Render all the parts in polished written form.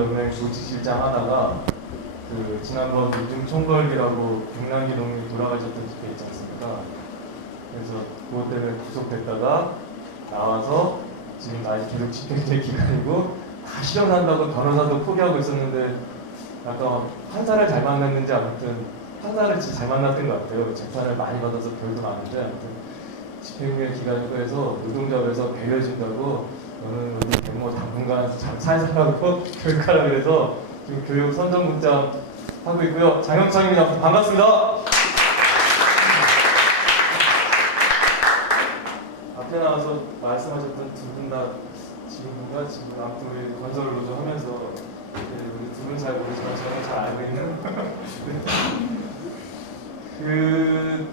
노동자연맹 조직실장 하다가 그 지난번 민중 총궐기라고 중랑기동이 돌아가셨던 집회 있지 않습니까? 그래서 그것 때문에 구속됐다가 나와서 지금 아직 계속 집행제 기간이고 다 실현한다고 변호사도 포기하고 있었는데 약간 판사를 잘 만났는지 아무튼 판사를 진짜 잘 만났던 것 같아요. 재판을 많이 받아서 별도 많은데 아무튼 집행유예 기간이고 해서 노동자에서 배려진다고 너는 어디 뭐 당분간 살살하고 교육하라 그래서 지금 교육 선정국장 하고 있고요. 장영창입니다. 반갑습니다. 앞에 나와서 말씀하셨던 두 분 다 지금분과 지금 아무튼 우리 건설 노조 하면서 우리 두 분 잘 모르지만 저는 잘 알고 있는 그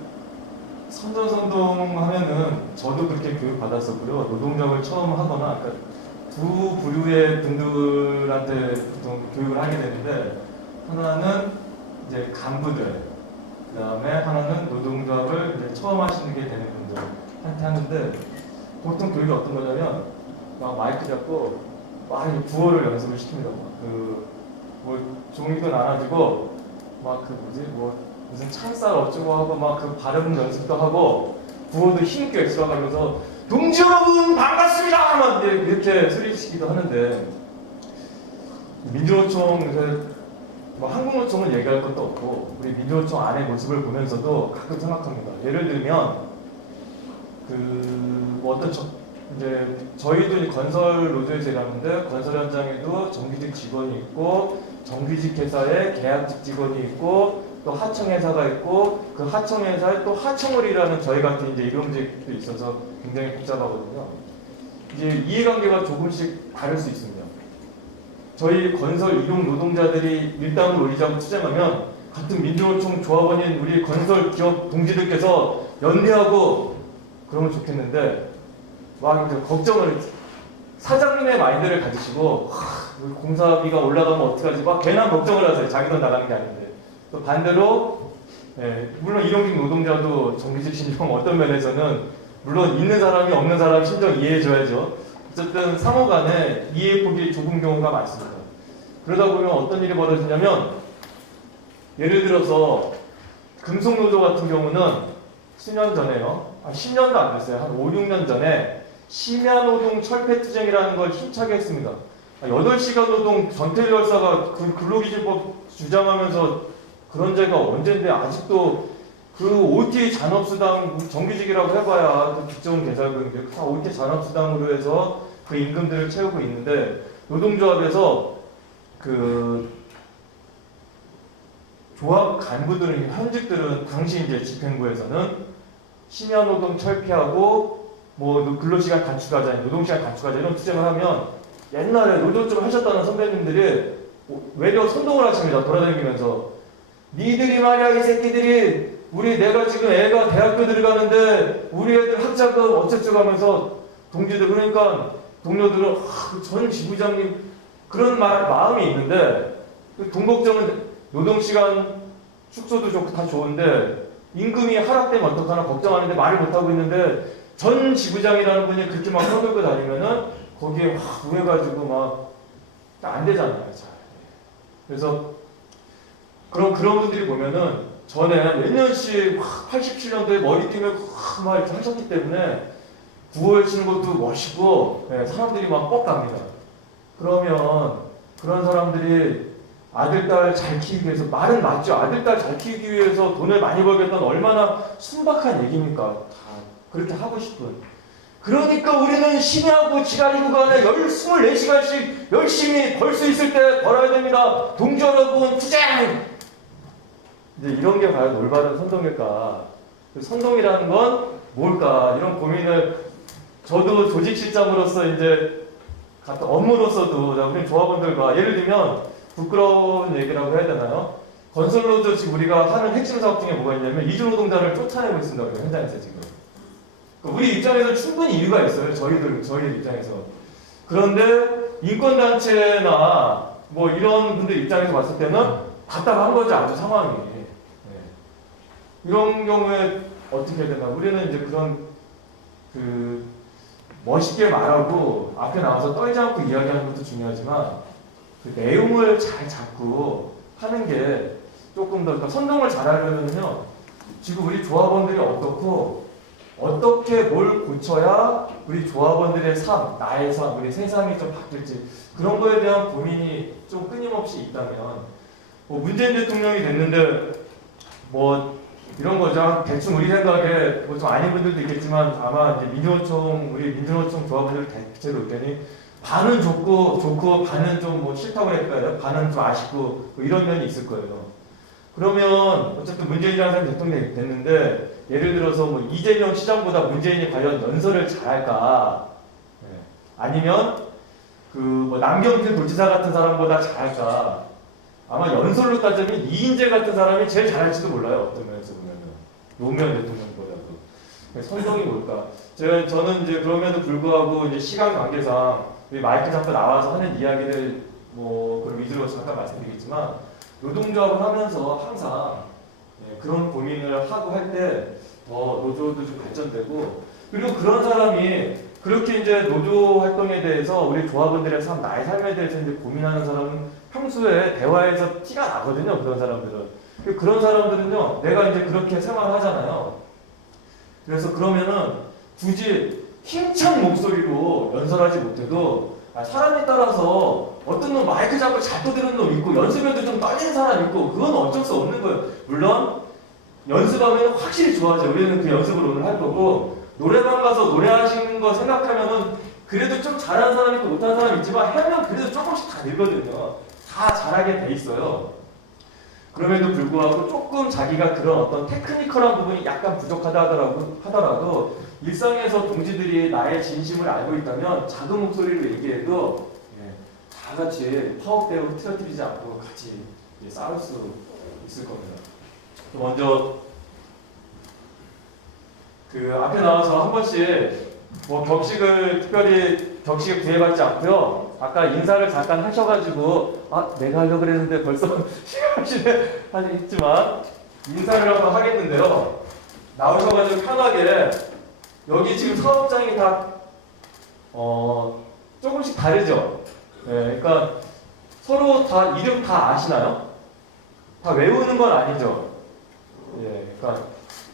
선전선동 하면은 저도 그렇게 교육 받았었고요. 노동력을 처음 하거나 그러니까 두 부류의 분들한테 보통 교육을 하게 되는데 하나는 이제 간부들, 그 다음에 하나는 노동조합을 이제 처음 하시는 게 되는 분들한테 하는데 보통 교육이 어떤 거냐면 막 마이크 잡고 막 구호를 연습을 시킵니다. 뭐 종이도 나눠주고 막 그 뭐지 무슨 창살 어쩌고 하고 막 그 발음 연습도 하고 구호도 힘있게 외쳐가면서 동지 여러분 반갑습니다! 막 이렇게 소리치기도 하는데 민주노총 뭐 한국노총은 얘기할 것도 없고 우리 민주노총 안의 모습을 보면서도 가끔 생각합니다. 예를 들면 뭐 어떤 이제 저희도 건설 노조에서 일하는데 건설 현장에도 정규직 직원이 있고 정규직 회사에 계약직 직원이 있고 또 하청 회사가 있고 그 하청 회사에 또 하청을 일하는 저희 같은 이제 일용직도 있어서 굉장히 복잡하거든요. 이제 이해관계가 조금씩 다를 수 있습니다. 저희 건설 일용 노동자들이 일당을 올리자고 투쟁하면 같은 민주노총 조합원인 우리 건설 기업 동지들께서 연대하고 그러면 좋겠는데 막 이제 걱정을 사장님의 마인드를 가지시고 공사비가 올라가면 어떡하지 막 괜한 걱정을 하세요. 자기 돈 나가는 게 아닌데 또 반대로 물론 일용직 노동자도 정규직 신청 어떤 면에서는 물론 있는 사람이 없는 사람 심정 이해해줘야죠. 어쨌든 상호 간에 이해폭이 좁은 경우가 많습니다. 그러다 보면 어떤 일이 벌어지냐면 예를 들어서 금속노조 같은 경우는 수년 전에요. 10년도 안 됐어요. 한 5, 6년 전에 심야노동 철폐투쟁이라는 걸 힘차게 했습니다. 8시간 노동 전태일 열사가 그 근로기준법 주장하면서 그런 제가 언젠데 아직도 그 OT 잔업수당 정규직이라고 해봐야 그 기존 계좌금인데 다 OT 잔업수당으로 해서 그 임금들을 채우고 있는데 노동조합에서 그 조합 간부들은 현직들은 당시 이제 집행부에서는 심야노동 철폐하고 뭐 근로시간 단축하자, 노동시간 단축하자 이런 투쟁을 하면 옛날에 노조 좀 하셨다는 선배님들이 외려 선동을 하십니다. 돌아다니면서 니들이 말이야 이 새끼들이 내가 지금 애가 대학교 들어가는데 우리 애들 학자금 어쩌고 하면서 동지들 그러니까 동료들은 전 지부장님 그런 마음이 있는데 동복정은 노동시간 축소도 좋고 다 좋은데 임금이 하락되면 어떡하나 걱정하는데 말을 못하고 있는데 전 지부장이라는 분이 그렇게 막 서들고 다니면은 거기에 확 우해가지고 막 안 되잖아요. 잘. 그래서 그런 분들이 보면은 전에 몇 년씩 87년도에 머리띠면 막 이렇게 하셨기 때문에 구호에 치는 것도 멋있고 사람들이 막 뻑갑니다. 그러면 그런 사람들이 아들, 딸 잘 키우기 위해서 말은 맞죠. 아들, 딸 잘 키우기 위해서 돈을 많이 벌겠다는 얼마나 순박한 얘기입니까. 다 그렇게 하고 싶은. 그러니까 우리는 심야하고 지랄이 구간에 24시간씩 열심히 벌 수 있을 때 벌어야 됩니다. 동지 여러분 투쟁! 이제 이런 게 과연 올바른 선동일까? 그 선동이라는 건 뭘까? 이런 고민을 저도 조직실장으로서 이제 같은 업무로서도 우리 조합원들과 예를 들면 부끄러운 얘기라고 해야 되나요? 건설노조 지금 우리가 하는 핵심 사업 중에 뭐가 있냐면 이주노동자를 쫓아내고 있습니다. 현장에서 지금. 우리 입장에서 충분히 이유가 있어요. 저희 입장에서. 그런데 인권단체나 뭐 이런 분들 입장에서 봤을 때는 답답한 거죠. 아주 상황이. 이런 경우에 어떻게 해야 되나? 우리는 이제 그런 멋있게 말하고 앞에 나와서 떨지 않고 이야기하는 것도 중요하지만 그 내용을 잘 잡고 하는 게 조금 더, 그러니까 선동을 잘하려면요, 지금 우리 조합원들이 어떻고, 어떻게 뭘 고쳐야 우리 조합원들의 삶, 나의 삶, 우리 세상이 좀 바뀔지, 그런 거에 대한 고민이 좀 끊임없이 있다면, 뭐 문재인 대통령이 됐는데, 뭐, 이런 거죠. 대충 우리 생각에, 뭐 좀 아닌 분들도 있겠지만, 아마 이제 우리 민주노총 조합원들 대체로 의견이 반은 좋고, 반은 좀 뭐 싫다고 할까요? 반은 좀 아쉽고, 뭐 이런 면이 있을 거예요. 그러면, 어쨌든 문재인이라는 사람이 대통령이 됐는데, 예를 들어서 뭐 이재명 시장보다 문재인이 과연 연설을 잘할까? 네. 아니면, 뭐 남경필 도지사 같은 사람보다 잘할까? 아마 연설로 따지면 이인재 같은 사람이 제일 잘할지도 몰라요. 어떤 면에서 보면은. 노무현 대통령보다도. 선동이 뭘까? 저는 이제 그럼에도 불구하고 이제 시간 관계상 마이크 잡고 나와서 하는 이야기를 뭐 그런 위주로 잠깐 말씀드리겠지만, 노동조합을 하면서 항상 그런 고민을 하고 할 때 노조도 좀 발전되고, 그리고 그런 사람이 그렇게 이제 노조 활동에 대해서 우리 조합원들의 삶, 나의 삶에 대해서 이제 고민하는 사람은 평소에 대화에서 티가 나거든요. 그런 사람들은. 그런 사람들은요, 내가 이제 그렇게 생활하잖아요. 그래서 그러면은 굳이 힘찬 목소리로 연설하지 못해도, 사람에 따라서 어떤 놈 마이크 잡고 잘 떠드는 놈 있고, 연습에도 좀 떨리는 사람 있고, 그건 어쩔 수 없는 거예요. 물론 연습하면 확실히 좋아져. 우리는 그 연습을 오늘 할 거고, 노래방 가서 노래하시는 거 생각하면은 그래도 좀 잘하는 사람 있고 못하는 사람 있지만, 하면 그래도 조금씩 다 늘거든요. 다 잘하게 돼 있어요. 그럼에도 불구하고 조금 자기가 그런 어떤 테크니컬한 부분이 약간 부족하다 하더라도 일상에서 동지들이 나의 진심을 알고 있다면 작은 목소리로 얘기해도 다 같이 파업되고 틀어뜨리지 않고 같이 싸울 수 있을 겁니다. 먼저 그 앞에 나와서 한 번씩 뭐 특별히 격식을 구애받지 않고요. 아까 인사를 잠깐 하셔가지고 내가 하려고 그랬는데 벌써 시간이 했지만 인사를 한번 하겠는데요. 나오셔가지고 편하게, 여기 지금 사업장이 다 조금씩 다르죠. 그러니까 서로 다 이름 다 아시나요? 다 외우는 건 아니죠. 그러니까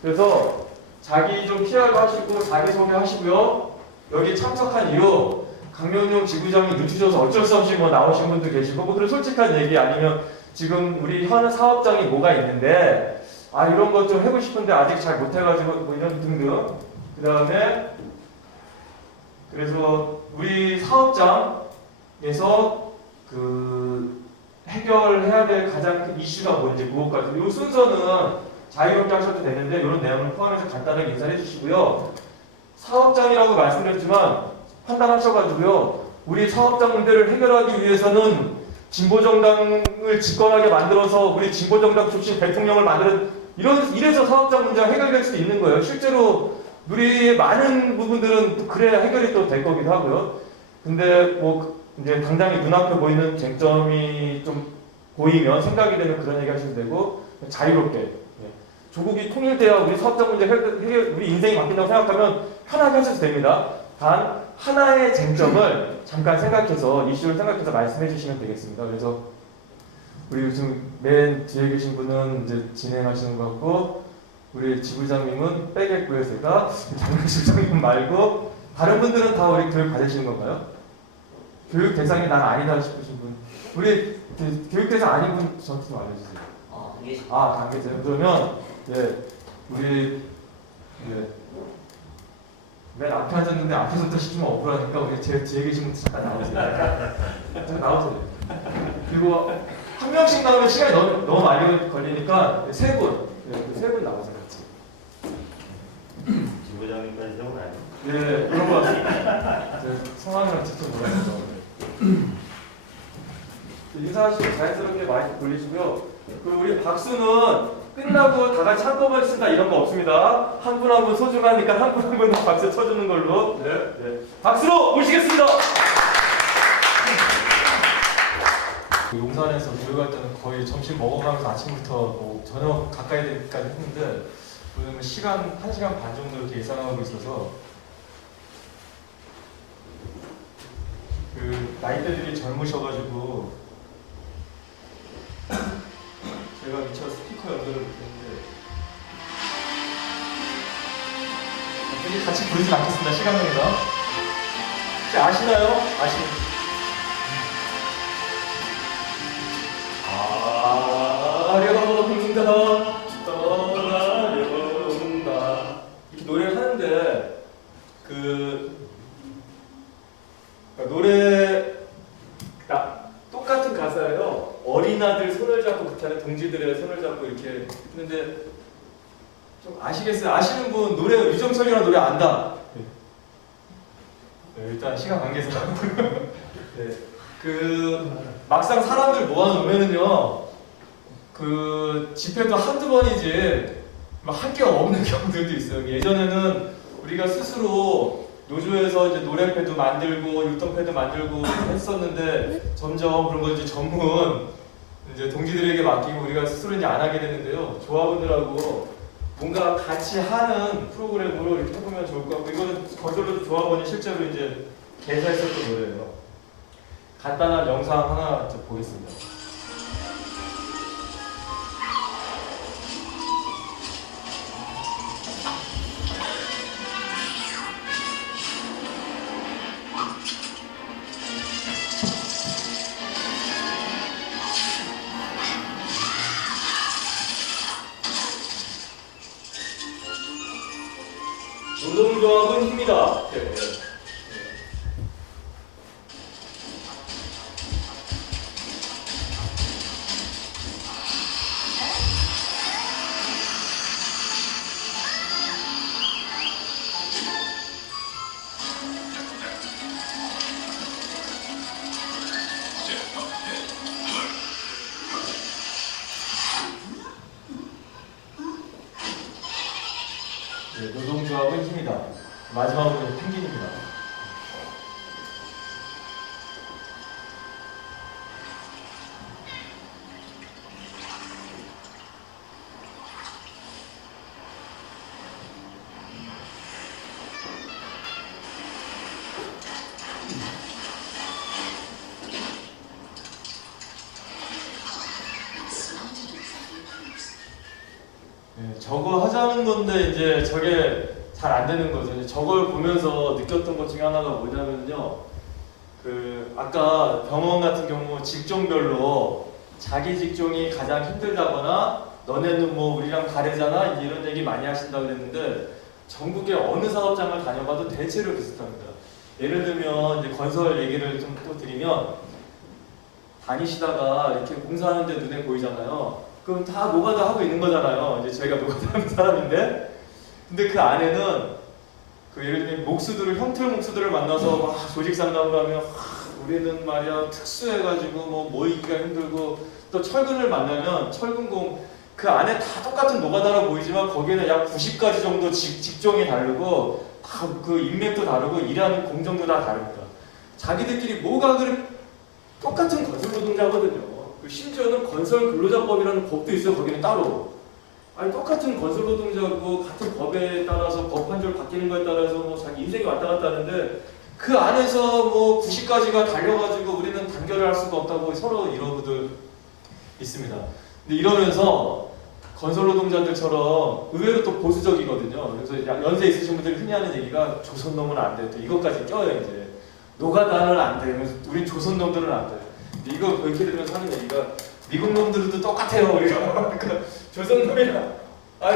그래서 자기 좀 PR도 하시고 자기소개 하시고요. 여기 참석한 이유, 강명용 지부장이 눈치 줘서 어쩔 수 없이 뭐 나오신 분도 계시고, 뭐 그런 솔직한 얘기, 아니면 지금 우리 현 사업장이 뭐가 있는데 이런 것 좀 해보고 싶은데 아직 잘 못해가지고 뭐 이런 등등. 그 다음에 그래서 우리 사업장에서 그 해결해야 될 가장 큰 이슈가 뭔지, 무엇까지, 이 순서는 자유롭게 하셔도 되는데 이런 내용을 포함해서 간단하게 인사해 주시고요. 사업장이라고 말씀드렸지만 판단하셔가지고요. 우리 사업장 문제를 해결하기 위해서는 진보정당을 집권하게 만들어서 우리 진보정당 출신 대통령을 이래서 사업장 문제가 해결될 수 있는 거예요. 실제로 우리 많은 부분들은 또 그래야 해결이 또 될 거기도 하고요. 근데 뭐 이제 당장에 눈앞에 보이는 쟁점이 좀 보이면 생각이 되는 그런 얘기 하셔도 되고, 자유롭게 조국이 통일돼야 우리 사업장 문제 우리 인생이 바뀐다고 생각하면 편하게 하셔도 됩니다. 단 하나의 쟁점을 잠깐 생각해서, 이슈를 생각해서 말씀해 주시면 되겠습니다. 그래서 우리 요즘 맨 뒤에 계신 분은 이제 진행하시는 것 같고, 우리 지부장님은 빼겠고요. 제가 장례식장님 말고 다른 분들은 다 우리 교육 받으시는 건가요? 교육 대상이 난 아니다 싶으신 분, 우리 교육 대상 아닌 분 저한테 좀 알려주세요. 안 계세요? 그러면 우리 맨 앞에 앉았는데 앞에서부터 시키면 억울하니까 우리 제 뒤에 계신 분 잠깐 나오세요. 잠깐 나오세요. 그리고 한 명씩 나오면 시간이 너무 많이 걸리니까 세 분 나오세요. 같이. 지부장님까지 세분 아니에요? 그런 거 같습니다. 성함이랑 직접 몰라서 인사하시고 자연스럽게 마이크 돌리시고요. 그리고 우리 박수는 끝나고 다 같이 한꺼번에 쓴다 이런 거 없습니다. 한 분 한 분 소중하니까 한 분 한 분 박수 쳐주는 걸로. 박수로 모시겠습니다. 용산에서 교육할 때는 거의 점심 먹어가면서 아침부터 뭐 저녁 가까이 되기까지 했는데, 오늘 시간 1시간 반 정도 이렇게 예상하고 있어서 그 나이대들이 젊으셔가지고 같이 부르진 않겠습니다. 시간명에서. 혹시 아시나요? 아련다 떠나련다 이렇게 노래를 하는데 노래 똑같은 가사예요. 어린아들 손을 잡고 그렇게 하는 동지들의 손을 잡고 이렇게 했는데 좀 아시겠어요? 아시는 분 노래 유정철이라는 노래 안다. 네, 일단 시간 관계상 네, 막상 사람들 모아놓으면은요 집회도 한두 번이지 할 게 없는 경우들도 있어요. 예전에는 우리가 스스로 노조에서 이제 노래패도 만들고 율동패도 만들고 했었는데 점점 그런 거 이제 전문 이제 동지들에게 맡기고 우리가 스스로 이제 안 하게 되는데요. 조합원들하고 뭔가 같이 하는 프로그램으로 이렇게 해보면 좋을 것 같고, 이거는 거절로도 조합원이 실제로 이제 개사했었던 노래예요. 간단한 영상 하나 좀 보겠습니다. 노동조합은 힘이다. 네. 네, 노동조합은 힘이다. 마지막으로 펭귄입니다. 네, 저거 하자는 건데 이제 저게 잘 안 되는 거죠. 이제 저걸 보면서 느꼈던 것 중에 하나가 뭐냐면요. 아까 병원 같은 경우 직종별로 자기 직종이 가장 힘들다거나 너네는 뭐 우리랑 다르잖아 이런 얘기 많이 하신다고 그랬는데 전국의 어느 사업장을 다녀봐도 대체로 비슷합니다. 예를 들면 이제 건설 얘기를 좀 또 드리면 다니시다가 이렇게 공사하는데 눈에 보이잖아요. 그럼 다 노가다 하고 있는 거잖아요. 이제 저희가 노가다 하는 사람인데, 근데 그 안에는 예를 들면 목수들을 형틀 목수들을 만나서 막 조직 상담을 하면 우리는 말이야 특수해가지고 뭐 모이기가 힘들고, 또 철근을 만나면 철근공 그 안에 다 똑같은 노가다로 보이지만 거기에는 약 90가지 정도 직종이 다르고 다 그 인맥도 다르고 일하는 공정도 다 다릅니다. 자기들끼리 뭐가 그래 똑같은 건설 노동자거든요. 심지어는 건설 근로자법이라는 법도 있어요. 거기는 따로. 아니 똑같은 건설 노동자고 같은 법에 따라서 법 한 줄 바뀌는 거에 따라서 뭐 자기 인생이 왔다 갔다 하는데 그 안에서 뭐 90가지가 달려가지고 우리는 단결을 할 수가 없다고 서로 이러고들 있습니다. 근데 이러면서 건설 노동자들처럼 의외로 또 보수적이거든요. 그래서 연세 있으신 분들이 흔히 하는 얘기가 조선놈은 안 돼. 또 이것까지 껴요 이제. 노가다는 안 돼. 그래서 우린 조선놈들은 안 돼. 이거 그렇게 들으면서 하는 얘기가 미국 놈들도 똑같아요 우리가. 그러니까 조선놈이랑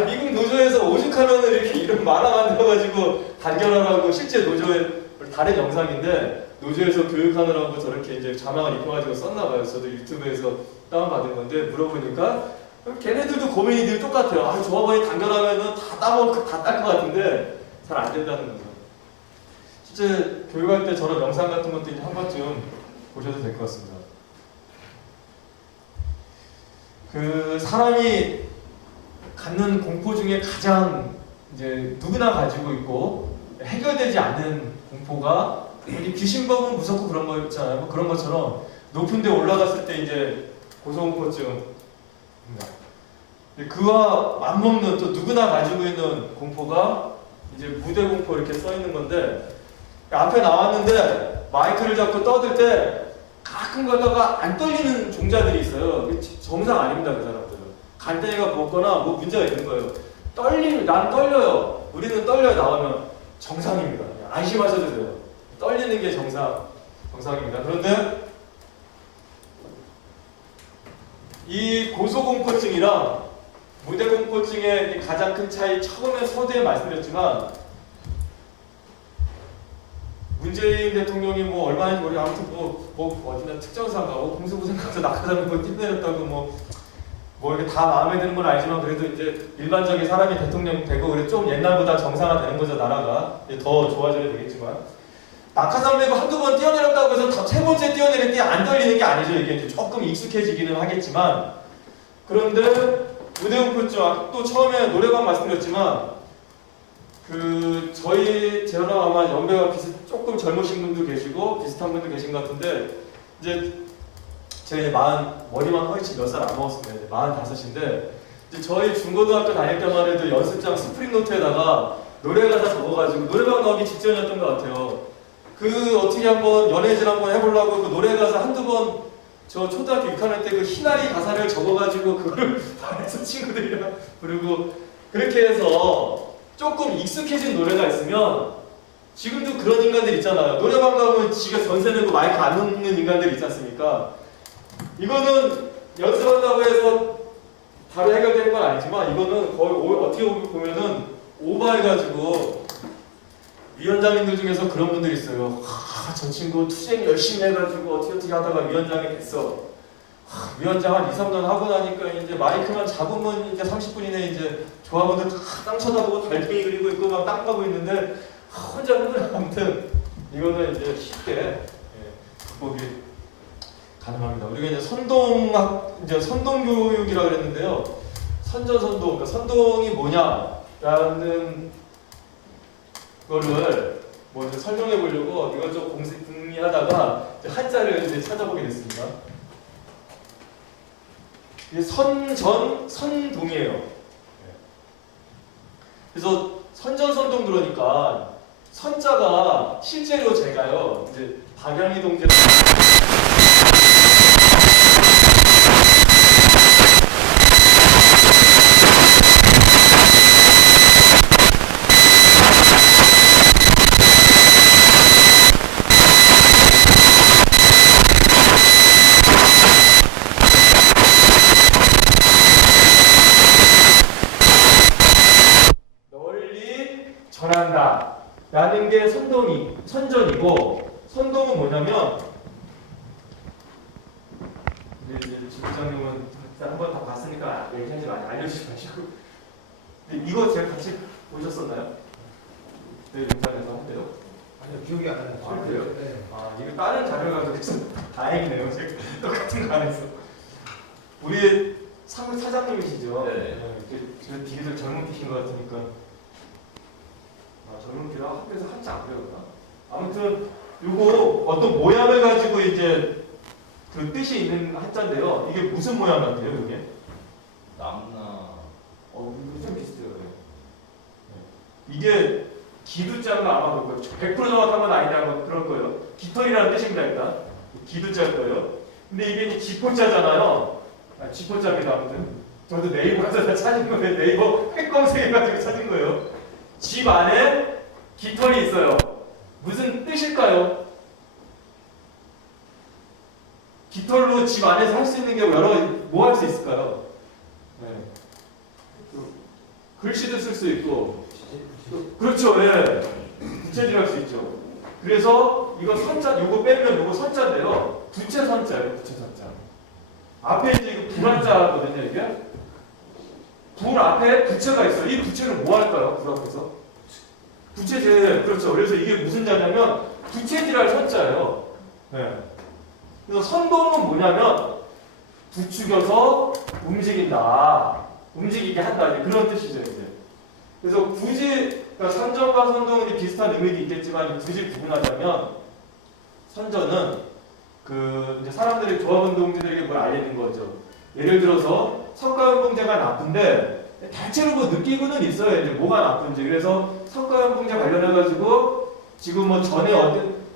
미국 노조에서 오죽하면은 이렇게 이름 만화 만들어가지고 단결하라고 실제 노조에 다른 영상인데 노조에서 교육하느라고 저렇게 이제 자막을 입혀가지고 썼나봐요. 저도 유튜브에서 다운받은 건데 물어보니까 걔네들도 고민이 늘 똑같아요. 조합원이 단결하면은 다 따먹고 다 딸 것 같은데 잘 안 된다는 거죠. 실제 교육할 때 저런 영상 같은 것도 이제 한 번쯤 보셔도 될 것 같습니다. 사람이 갖는 공포 중에 가장 이제 누구나 가지고 있고 해결되지 않는 공포가 귀신법은 무섭고 그런 거 있잖아요. 뭐 그런 것처럼 높은 데 올라갔을 때 이제 고소공포증. 그와 맞먹는 또 누구나 가지고 있는 공포가 이제 무대 공포 이렇게 써 있는 건데, 앞에 나왔는데 마이크를 잡고 떠들 때 가끔 가다가 안 떨리는 종자들이 있어요. 정상 아닙니다, 그 사람들은. 간땡이가 먹거나 뭐 문제가 있는 거예요. 난 떨려요. 우리는 떨려요, 나오면. 정상입니다. 안심하셔도 돼요. 떨리는 게 정상입니다. 그런데 이 고소공포증이랑 무대공포증의 가장 큰 차이, 처음에 서두에 말씀드렸지만 문재인 대통령이 뭐 얼마나 우리 아무튼 뭐 어디나 특전사 가고 공수부생 가서 낙하산 뭐 뛰내렸다고 뭐 이렇게 다 마음에 드는 건 알지만 그래도 이제 일반적인 사람이 대통령 되고 그래 좀 옛날보다 정상화되는 거죠. 나라가 이제 더 좋아져야 되겠지만 낙하산 메고 한두 번 뛰어내렸다고 해서 세 번째 뛰어내릴 때 안 떨리는 게 아니죠. 이게 이제 조금 익숙해지기는 하겠지만 그런데 무대공포증 또 처음에 노래방 말씀드렸지만 저랑 아마 연배가 조금 젊으신 분도 계시고 비슷한 분도 계신 것 같은데 이제 제가 이제 머리만 허이치 몇 살 안 먹었습니다. 이제 45인데 이제 저희 중고등학교 다닐 때만 해도 연습장 스프링노트에다가 노래 가사 적어가지고 노래방 나오기 직전이었던 것 같아요. 어떻게 한번 연애질 한번 해보려고 그 노래 가사 한두 번 저 초등학교 6학년 때 그 희나리 가사를 적어가지고 그걸 반에서 친구들이랑 부르고 그렇게 해서 조금 익숙해진 노래가 있으면 지금도 그런 인간들 있잖아요. 노래방 가면 지가 전세 내고 마이크 안 놓는 인간들 있지 않습니까? 이거는 연습한다고 해서 바로 해결되는 건 아니지만 이거는 거의 어떻게 보면은 오버해가지고 위원장님들 중에서 그런 분들이 있어요. 저 친구 투쟁 열심히 해가지고 어떻게 하다가 위원장이 됐어. 위원장 한 2, 3년 하고 나니까 이제 마이크만 잡으면 이제 30분 이내에 이제 조합원들 땅 쳐다보고 달팽이 그리고 있고 막 땅 파고 있는데 혼자 흐르는 아무튼 이거는 이제 쉽게 극복이 가능합니다. 우리가 이제 선동 교육이라 그랬는데요. 선전선동, 그러니까 선동이 뭐냐라는 거를 먼저 설명해 보려고 이것저것 궁리하다가 한자를 이제 찾아보게 됐습니다. 이게 선동이에요. 그래서 선전선동 그러니까 선자가 실제로 제가요 이제 박양희 동지를 전한다 라는 게 선전이고 선동은 뭐냐면 이제 부장님은 한번 다 봤으니까 얘기하지 많이 알려주지 마시고 근데 이거 제가 같이 보셨었나요? 네, 영상에서 한대요? 아니요, 기억이 안 나요. 아, 그래요? 네. 이거 다른 자료가 그래서 다행이네요. 제가 똑같은 거 안 했어. 우리 사장님이시죠? 네. 제가 되게 젊은 피신 것 같으니까 젊은 피라 학교에서 한지 안 배웠나? 아무튼 요거 어떤 모양을 가지고 이제 그 뜻이 있는 한자인데요. 이게 무슨 모양 같아요, 이게? 남나. 이거 좀 비슷해요. 이게 기두자가 아마 그럴 거예요. 100% 정확한 건 아닌데 아마 그럴 거예요. 깃털이라는 뜻입니다, 일단. 기두자일 거예요. 근데 이게 이제 지포자잖아요. 지포자입니다, 아무튼. 저도 네이버에서 다 찾은 거예요. 네이버 획 검색해가지고 찾은 거예요. 집 안에 깃털이 있어요. 무슨 뜻일까요? 깃털로 집 안에서 할 수 있는 게 여러 가지 뭐 할 수 있을까요? 네. 글씨도 쓸 수 있고 그렇죠. 예. 부채질 할 수 있죠. 그래서 이거 선자, 요거 빼면 요거 선자인데요. 부채 선자예요. 부채 선자. 앞에 이제 이거 불한자거든요, 이게. 불 앞에 부채가 있어요. 이 부채는 뭐 할까요? 불 앞에서? 부채질. 그렇죠. 그래서 이게 무슨 자냐면 부채질할 선자예요. 네. 그래서 선동은 뭐냐면 부추겨서 움직인다. 움직이게 한다. 그런 뜻이죠, 이제. 그래서 굳이 그러니까 선전과 선동은 비슷한 의미도 있겠지만 굳이 구분하자면 선전은 이제 사람들이 조합운동자들에게 뭘 알리는 거죠. 예를 들어서 성과연봉제가 나쁜데 대체로 뭐 느끼고는 있어요. 이제 뭐가 나쁜지. 그래서 성과연봉제 관련해가지고 지금 뭐 전에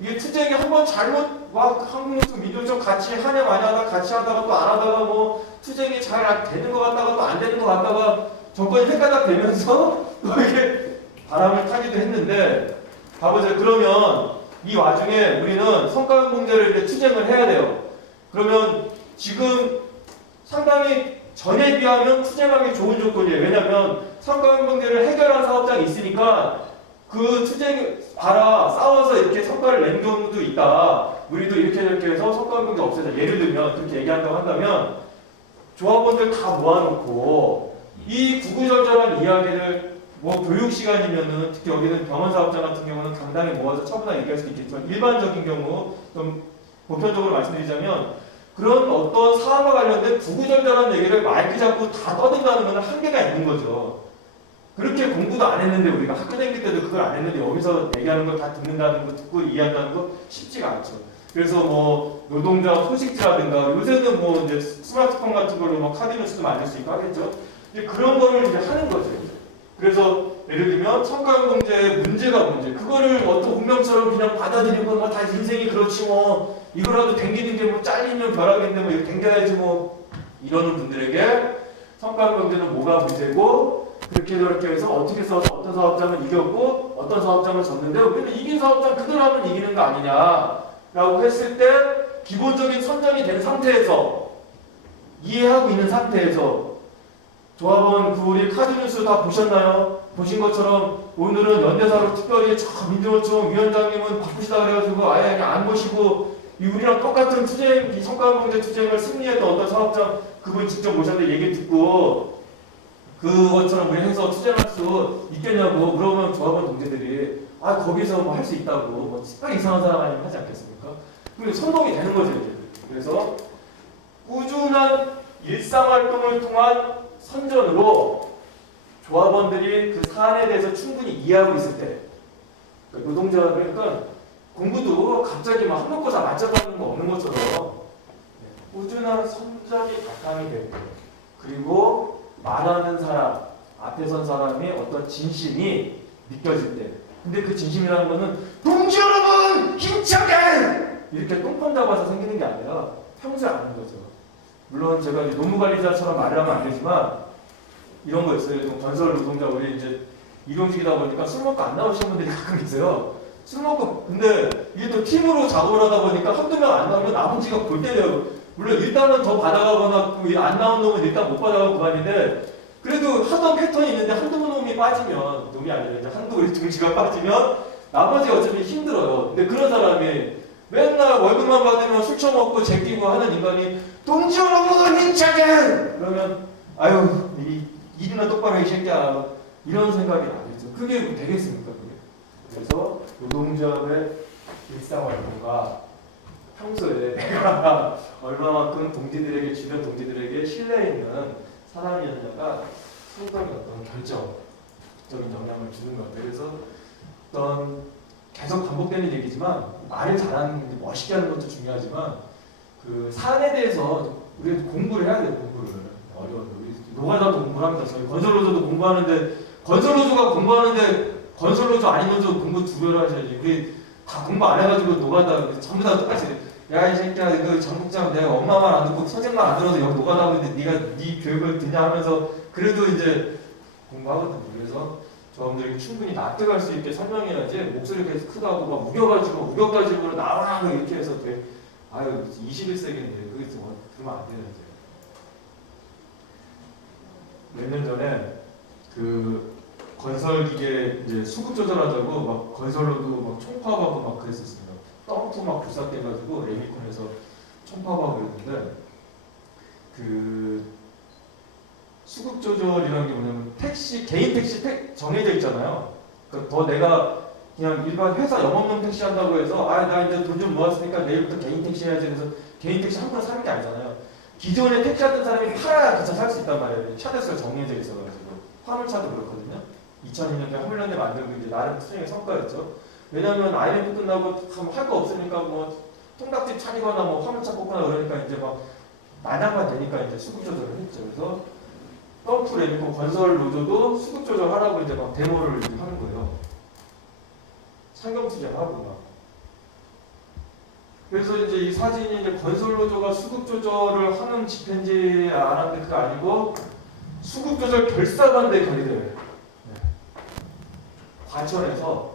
이게 투쟁이 한번 잘못 한국노총 민주노총 같이 하냐 마냐 같이 하다가 또 안 하다가 뭐 투쟁이 잘 되는 것 같다가 또 안 되는 것 같다가 정권이 헷갈락 되면서 또 이게 바람을 타기도 했는데 봐보세요. 그러면 이 와중에 우리는 성과연봉제를 이렇게 투쟁을 해야 돼요. 그러면 지금 상당히 전에 비하면 투쟁하기 좋은 조건이에요. 왜냐하면 성과연봉제를 해결한 사업장이 있으니까 그 투쟁 봐라 싸워서 이렇게 성과를 낸 경우도 있다. 우리도 이렇게 해서 성과연봉제 없애자. 예를 들면 그렇게 얘기한다고 한다면 조합원들 다 모아놓고 이 구구절절한 이야기를 뭐 교육 시간이면은 특히 여기는 병원 사업자 같은 경우는 강당에 모아서 처분하 얘기할 수도 있겠지만 일반적인 경우 좀 보편적으로 말씀드리자면 그런 어떤 사안과 관련된 구구절절한 얘기를 마이크 잡고 다 떠든다는 건 한계가 있는 거죠. 그렇게 공부도 안 했는데 우리가 학교 다닐 때도 그걸 안 했는데 여기서 얘기하는 걸 다 듣는다는 거 듣고 이해한다는 거 쉽지가 않죠. 그래서 뭐 노동자 소식지라든가 요새는 뭐 이제 스마트폰 같은 걸로 뭐 카드 뉴스도 만들 수 있고 하겠죠. 이제 그런 거를 이제 하는 거죠. 그래서 예를 들면 성과연봉제의 문제가 문제. 그거를 어떤 운명처럼 그냥 받아들이고 뭐 다 인생이 그렇지 뭐 이거라도 댕기는 게 뭐 잘리면 벼락인데 뭐 이거 댕겨야지 뭐 이러는 분들에게 성과연봉제는 뭐가 문제고 그렇게 저렇게 해서 어떻게 해서 어떤 사업장은 이겼고 어떤 사업장은 졌는데 우리는 이긴 사업장 그대로 하면 이기는 거 아니냐라고 했을 때 기본적인 선정이 된 상태에서 이해하고 있는 상태에서 조합원 그 우리 카드뉴스 다 보셨나요? 보신 것처럼 오늘은 연대사로 특별히 저 민주노총 위원장님은 바쁘시다 그래가지고 아예 그냥 안 보시고 우리랑 똑같은 투쟁, 성과연봉제 투쟁을 승리했던 어떤 사업장 그분 직접 모셨는데 얘기 듣고 그것처럼 우리 해서 투쟁할 수 있겠냐고 물어보면 조합원 동지들이 아 거기서 뭐 할 수 있다고 뭐 특별히 이상한 사람 아니면 하지 않겠습니까? 그게 선동이 되는 거죠 이제. 그래서 꾸준한 일상활동을 통한 선전으로 조합원들이 그 사안에 대해서 충분히 이해하고 있을 때 그러니까 노동자 그러니까 공부도 갑자기 막 한국고사 맞춰가는 거 없는 것처럼 꾸준한 성적이 바탕이 될 때 그리고 말하는 사람 앞에 선 사람의 어떤 진심이 느껴질 때 근데 그 진심이라는 거는 동지 여러분 힘차게 이렇게 똥판 잡아서 생기는 게 아니라 평소에 아는 거죠. 물론 제가 이제 노무관리자처럼 말을 하면 안 되지만 이런 거 있어요. 좀 건설 노동자 우리 이제 일용직이다 보니까 술 먹고 안 나오시는 분들이 가끔 있어요. 술 먹고 근데 이게 또 팀으로 작업을 하다 보니까 한두 명 안 나오면 나머지가 골 때려요. 물론 일단은 더 받아가거나 안 나온 놈은 일단 못 받아가고 그만인데 그래도 하던 패턴이 있는데 한두 놈이 빠지면 놈이 아니라 이제 한두 우리 동지가 빠지면 나머지 어차피 힘들어요. 근데 그런 사람이 맨날 월급만 받으면 술 처먹고 제끼고 하는 인간이 동지 여러분 힘차게 그러면 아유 일이나 똑바로 해 이 새끼야 이런 생각이 나겠죠. 그게 되겠습니까 그게? 그래서 노동자의 일상활동과 평소에 내가 얼마만큼 동지들에게 주변 동지들에게 신뢰 있는 사람이었냐가 상당히 어떤 결정적인 영향을 주는 것 같아요. 그래서 어떤 계속 반복되는 얘기지만 말을 잘하는 멋있게 하는 것도 중요하지만 그 사안에 대해서 우리가 공부를 해야 돼요. 공부를 어려워요. 우리 노가다도 공부를 합니다. 저희 건설노조도 공부하는데 건설노조가 공부하는데 건설노조 아닌 노조 공부 두 배로 하셔야지. 우리 다 공부 안 해가지고 노가다 전부 다 똑같이 야 이 새끼야 이거 전국장 내가 엄마 말 안 듣고 선생 말 안 들어서 여기 노가다 하고 있는데 네가 네 교육을 듣냐 하면서 그래도 이제 공부하거든요. 그래서 저분들에게 충분히 납득할 수 있게 설명해야지 목소리 계속 크다고 막 우겨가지고 나오라고 이렇게 해서 돼. 아유 21세기인데 그게 그러면 안 되는 거죠. 몇 년 전에 그 건설기계 이제 수급 조절하자고 막 건설로도 막 총파업하고 막 그랬었습니다. 똥투 막 불삭돼가지고 레미콘에서 총파업하고 그랬는데 그 수급 조절이라는 게 뭐냐면 택시 개인 택시 정해져 있잖아요. 그러니까 더 내가 그냥 일반 회사 영업용 택시 한다고 해서 아 나 이제 돈 좀 모았으니까 내일부터 개인 택시 해야지 해서 개인 택시 함부로 사는 게 아니잖아요. 기존에 택시 하던 사람이 팔아야 그 차 살 수 있단 말이에요. 차대수가 정해져 있어가지고 화물차도 그렇거든요. 2002년도에 화물연대 만들고 이제 나름 수행의 성과였죠. 왜냐하면 IMF 끝나고 할 거 없으니까 뭐 통닭집 차리거나 뭐 화물차 뽑거나 그러니까 이제 막 마당만 되니까 이제 수급 조절을 했죠. 그래서 덤프 레미콘 건설 노조도 수급 조절하라고 이제 막 데모를 이제 하는 거예요. 상경 투쟁하고 막. 그래서 이제 이 사진이 이제 건설 노조가 수급 조절을 하는 집회인지 알았는데 그거 아니고 수급 조절 결사반대 결의대회. 과천에서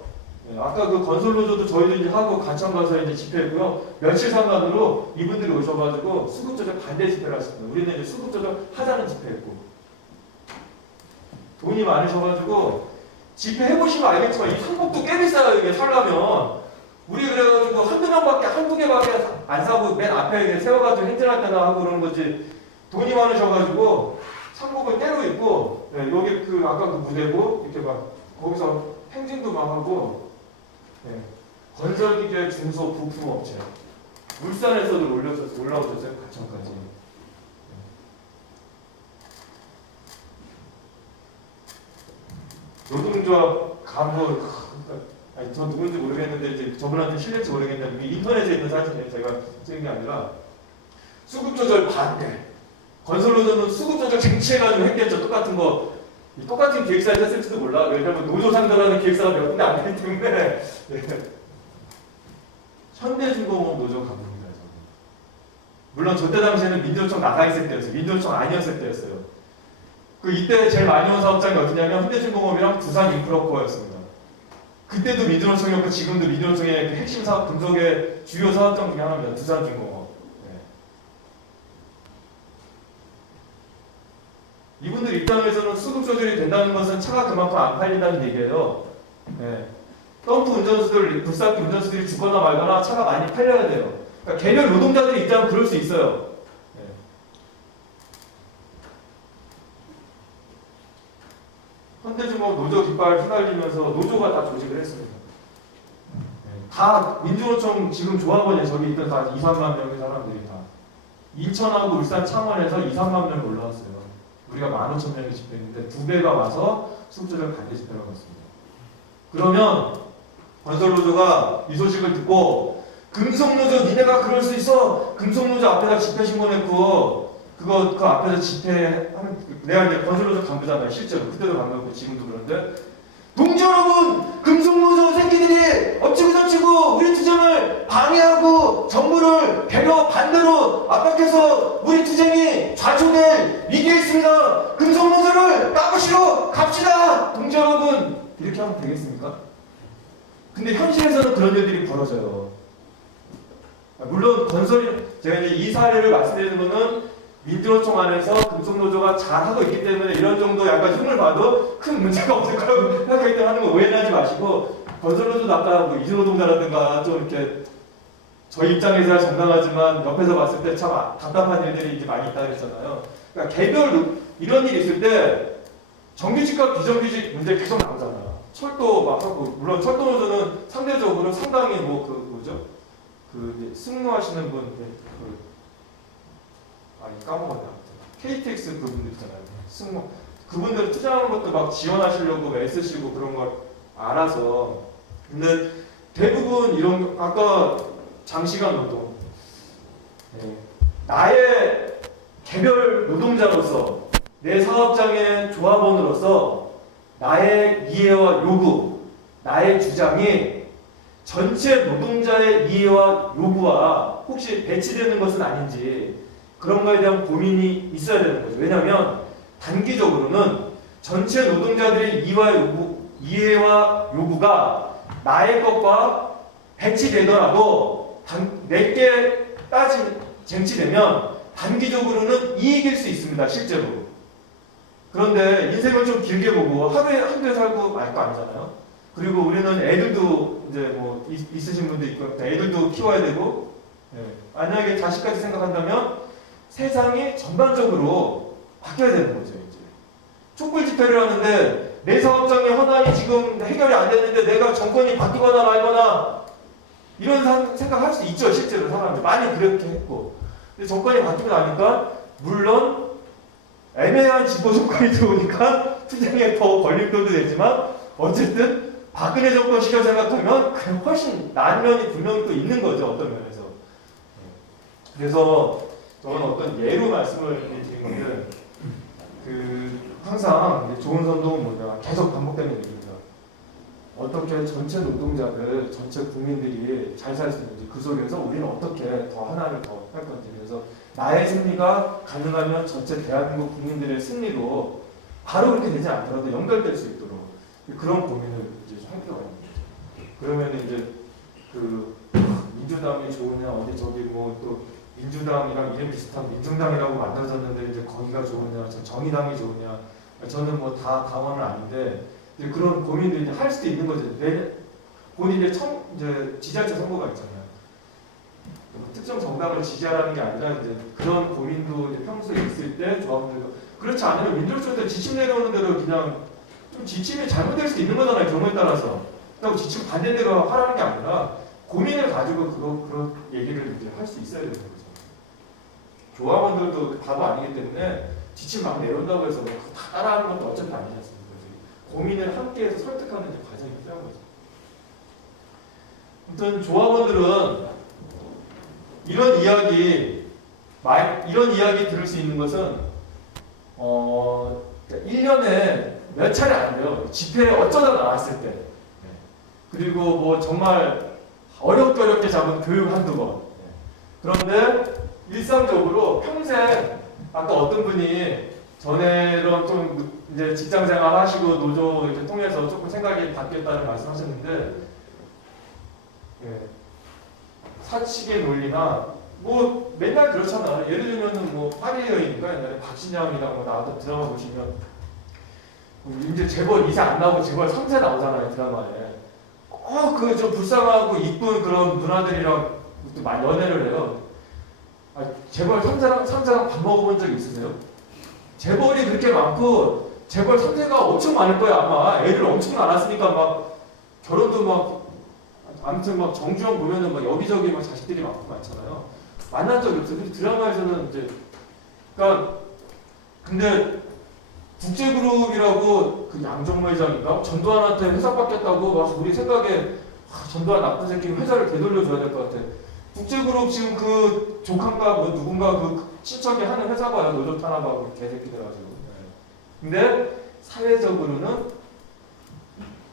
아까 그 건설노조도 저희도 이제 하고 과천 가서 이제 집회했고요. 며칠 상관으로 이분들이 오셔가지고 수급조정 반대 집회를 하셨습니다. 우리는 이제 수급조정 하자는 집회했고 돈이 많으셔가지고 집회 해보시면 알겠지만 이 상복도 꽤 비싸요. 이게 살려면 우리 그래가지고 한두 명밖에 한두 개밖에 안 사고 맨 앞에 이렇게 세워가지고 행진할 때나 하고 그러는 거지. 돈이 많으셔가지고 상복을 깨로 입고 여기 그 아까 그 무대고 이렇게 막 거기서 행진도 막 하고 건설기계 중소 부품업체 울산에서도 올라오셨어요. 과천까지. 노동조합 간부 아니 저 누군지 모르겠는데 이제 저분한테 실례지 모르겠는데 이게 인터넷에 있는 사진이에요. 제가 찍은 게 아니라 수급조절 반대. 건설노조는 수급조절 쟁취해가지고 했겠죠. 똑같은 거 똑같은 기획사에서 했을지도 몰라. 왜냐면 노조 상대라는 기획사가 몇 군데 안 되기 때문에 현대중공업 노조 간부입니다. 물론 저때 당시에는 민주노총 나가 있을 때였어요. 민주노총 아니었을 때였어요. 그 이때 제일 많이 온 사업장이 어디냐면 현대중공업이랑 두산인프라코어였습니다. 그때도 민주노총이었고 지금도 민주노총의 그 핵심 사업 금속의 주요 사업장 중에 하나입니다. 두산중공업. 이분들 입장에서는 수급 조절이 된다는 것은 차가 그만큼 안 팔린다는 얘기예요. 덤프 운전수들, 불삭기 운전수들이 죽거나 말거나 차가 많이 팔려야 돼요. 그러니까 개별 노동자들의 입장은 그럴 수 있어요. 현대중공업 노조 깃발 휘날리면서 노조가 다 조직을 했습니다. 다 민주노총 지금 조합원이 저기 있던 다 2, 3만 명의 사람들이 다 인천하고 울산 창원에서 2, 3만 명 올라왔어요. 우리가 15,000명이 집회했는데 2배가 와서 수급조절 반대 집회를 하고 있습니다. 그러면 건설노조가 이 소식을 듣고 금속노조 니네가 그럴 수 있어. 금속노조 앞에다 집회 신고냈고 그거 그 앞에서 집회하면 내가 이제 건설노조 간부잖아요. 실제로 그때도 간부였고 지금도 그런데 동지 여러분 금속노조 새끼들이 어찌고저찌고 우리 투쟁을 방해하고 정부를 배려 반대로 압박해서 우리 투쟁이 좌초될 위기에 있습니다. 금속노조를 까부시러 갑시다. 동지 여러분 이렇게 하면 되겠습니까? 근데 현실에서는 그런 일들이 벌어져요. 물론 건설이 제가 이제 이 사례를 말씀드리는 거는 민주노총 안에서 금속노조가 잘하고 있기 때문에 이런 정도 약간 흉을 봐도 큰 문제가 없을 거라고 생각하기 때문에 하는 거 오해하지 마시고 건설노조도 아까 뭐 이주노동자라든가 좀 이렇게 저희 입장에서야 정당하지만 옆에서 봤을 때 참 답답한 일들이 이제 많이 있다 그랬잖아요. 그러니까 개별 이런 일이 있을 때 정규직과 비정규직 문제 계속 나오잖아요. 철도 막 하고 물론 철도노조는 상대적으로 상당히 뭐 그 뭐죠? 그 이제 승무하시는 분 까먹었네. KTX 그분들 있잖아요. 승무 그분들 투자하는 것도 막 지원하시려고 애쓰시고 그런 걸 알아서 근데 대부분 이런 아까 장시간 노동 나의 개별 노동자로서 내 사업장의 조합원으로서 나의 이해와 요구 나의 주장이 전체 노동자의 이해와 요구와 혹시 배치되는 것은 아닌지 그런 거에 대한 고민이 있어야 되는 거죠. 왜냐하면 단기적으로는 전체 노동자들의 이해와 요구가 나의 것과 배치되더라도 내게 쟁취되면 단기적으로는 이익일 수 있습니다. 실제로. 그런데 인생을 좀 길게 보고 하루에 한두해 살고 말 거 아니잖아요. 그리고 우리는 애들도 이제 뭐 있으신 분도 있고 애들도 키워야 되고 만약에 자식까지 생각한다면 세상이 전반적으로 바뀌어야 되는 거죠. 이제 촛불 집회를 하는데 내 사업장의 현안이 지금 해결이 안 되는데 내가 정권이 바뀌거나 말거나 이런 생각할 수 있죠. 실제로 사람들 많이 그렇게 했고 근데 정권이 바뀌고 나니까 물론 애매한 진보 정권이 들어오니까 투쟁에 더 걸림돌도 되지만 어쨌든 박근혜 정권 시절 생각하면 그냥 훨씬 나은 면이 분명히 또 있는 거죠. 어떤 면에서. 그래서 저는 어떤 예로 말씀을 드린 건데 항상 좋은 선동은 뭐냐 계속 반복되는 얘기입니다. 어떻게 전체 노동자들, 전체 국민들이 잘 살 수 있는지 그 속에서 우리는 어떻게 더 하나를 더 할 건지 그래서 나의 승리가 가능하면 전체 대한민국 국민들의 승리도 바로 그렇게 되지 않더라도 연결될 수 있도록 그런 고민을 이제 좀 할 필요가 있는 거죠. 그러면 이제 그 민주당이 좋으냐 어디 저기 뭐 또 민주당이랑 이름 비슷한 민중당이라고 만들어졌는데 이제 거기가 좋으냐 정의당이 좋으냐 저는 뭐 다 당원은 아닌데 이제 그런 고민도 이제 할 수도 있는 거죠. 본인의 이제 지자체 선거가 있잖아요. 특정 정당을 지지하라는 게 아니라 이제 그런 고민도 이제 평소에 있을 때 조합원들과 그렇지 않으면 민주주의들 지침 내려오는 대로 그냥 좀 지침이 잘못될 수도 있는 거잖아요. 경우에 따라서. 그러니까 지침 반대대로 하라는 게 아니라 고민을 가지고 그런 얘기를 이제 할 수 있어야 되는 거죠. 조합원들도 답 아니기 때문에 지침 막 내려온다고 해서 다 따라하는 것도 어차피 아니지 않습니까? 고민을 함께해서 설득하는 이제 과정이 필요한 거죠. 아무튼 조합원들은 이런 이야기 들을 수 있는 것은 1년에 몇 차례 안 돼요. 집회에 어쩌다 나왔을 때. 그리고 뭐 정말 어렵게 잡은 교육 한두 번. 그런데 일상적으로 평생 아까 어떤 분이 전에는 좀 이제 직장생활 하시고 노조 이제 통해서 조금 생각이 바뀌었다는 말씀하셨는데 사칙의 논리나 뭐 맨날 그렇잖아. 예를 들면은 뭐 파리의 여인인가 옛날에 박신양이라고 뭐 나왔던 드라마 보시면 이제 재벌 2세 안 나오고 재벌 3세 나오잖아요 드라마에. 그 좀 불쌍하고 이쁜 그런 누나들이랑 또 많이 연애를 해요. 재벌 3세랑 밥 먹어본 적 있으세요? 재벌이 그렇게 많고 재벌 3세가 엄청 많을 거야 아마. 애들 엄청 많았으니까 막 결혼도 막 아무튼 막 정주영 보면은 막 여기저기 막 자식들이 많잖아요. 만난 적이 없어요. 근데 드라마에서는 이제 그러니까 근데 국제그룹이라고 그 양정모 회장인가 전두환한테 회사 바뀌었다고 막 우리 생각에 전두환 나쁜 새끼 회사를 되돌려줘야 될 것 같아. 국제그룹 지금 그 조카인가 뭐 누군가 그 친척이 하는 회사 봐요. 노조 탄압하고 개새끼들 가지고. 근데 사회적으로는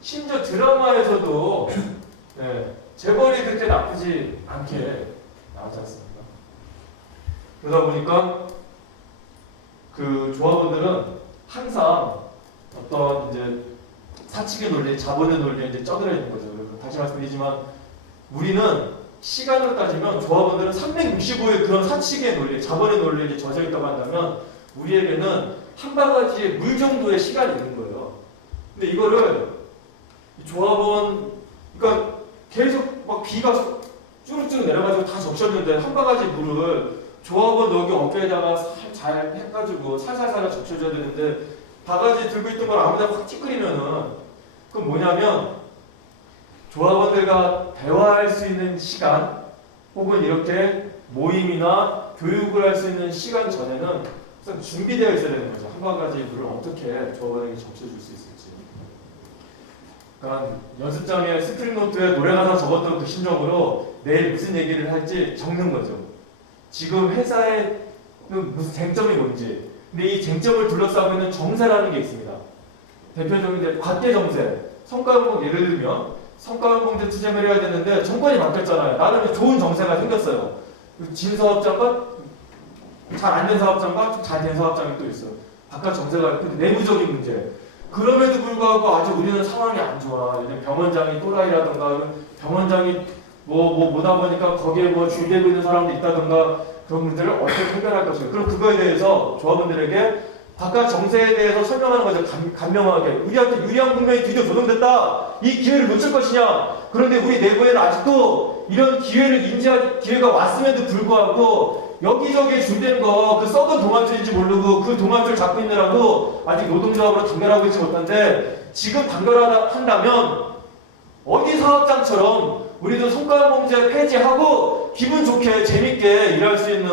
심지어 드라마에서도 재벌이 그렇게 나쁘지 않게 나오지 않습니까? 그러다 보니까 그 조합원들은 항상 어떤 이제 사칙의 논리, 자본의 논리에 이제 쩌들어 있는 거죠. 다시 말씀드리지만 우리는 시간으로 따지면 조합원들은 365일 그런 사칙의 논리, 자본의 논리에 젖어 있다고 한다면 우리에게는 한 바가지의 물 정도의 시간이 있는 거예요. 근데 이거를 조합원, 그러니까 계속 막 비가 쭈룩쭈룩 내려가지고 다 적셨는데 한 바가지 물을 조합원 여기 어깨에다가 잘 해가지고 살살살 적셔줘야 되는데 바가지 들고 있던 걸 아무데나 확 찌끄리면은 그건 뭐냐면 조합원들과 대화할 수 있는 시간 혹은 이렇게 모임이나 교육을 할 수 있는 시간 전에는 우선 준비되어 있어야 되는 거죠. 한 바가지 물을 어떻게 조합원에게 적셔줄 수 있을지. 그러니까 연습장에 스크린노트에 노래 가사 적었던 그 심정으로 내일 무슨 얘기를 할지 적는 거죠. 지금 회사의 무슨 쟁점이 뭔지. 근데 이 쟁점을 둘러싸고 있는 정세라는 게 있습니다. 대표적인 게 과대 정세. 성과연봉 예를 들면 성과연봉제 투쟁을 해야 되는데 정권이 바뀌었잖아요. 나름 좋은 정세가 생겼어요. 진 사업장과 잘 안 된 사업장과 잘 된 사업장이 또 있어요. 바깥 정세가 있고 내부적인 문제. 그럼에도 불구하고 아직 우리는 상황이 안 좋아. 병원장이 또라이라든가 병원장이 뭐다 보니까 거기에 뭐 줄되고 있는 사람도 있다든가 그런 문제를 어떻게 해결할 것인가. 그럼 그거에 대해서 조합원들에게 바깥 정세에 대해서 설명하는 거죠. 간명하게. 우리한테 유리한 국면이 드디어 조성됐다. 이 기회를 놓칠 것이냐. 그런데 우리 내부에는 아직도 이런 기회를 인지할 기회가 왔음에도 불구하고 여기저기 줄된 거 그 썩은 동아줄인지 모르고 그 동아줄 잡고 있느라고 아직 노동조합으로 단결하고 있지 못한데 지금 단결한다면 어디 사업장처럼 우리도 성과연봉제 폐지하고 기분 좋게 재밌게 일할 수 있는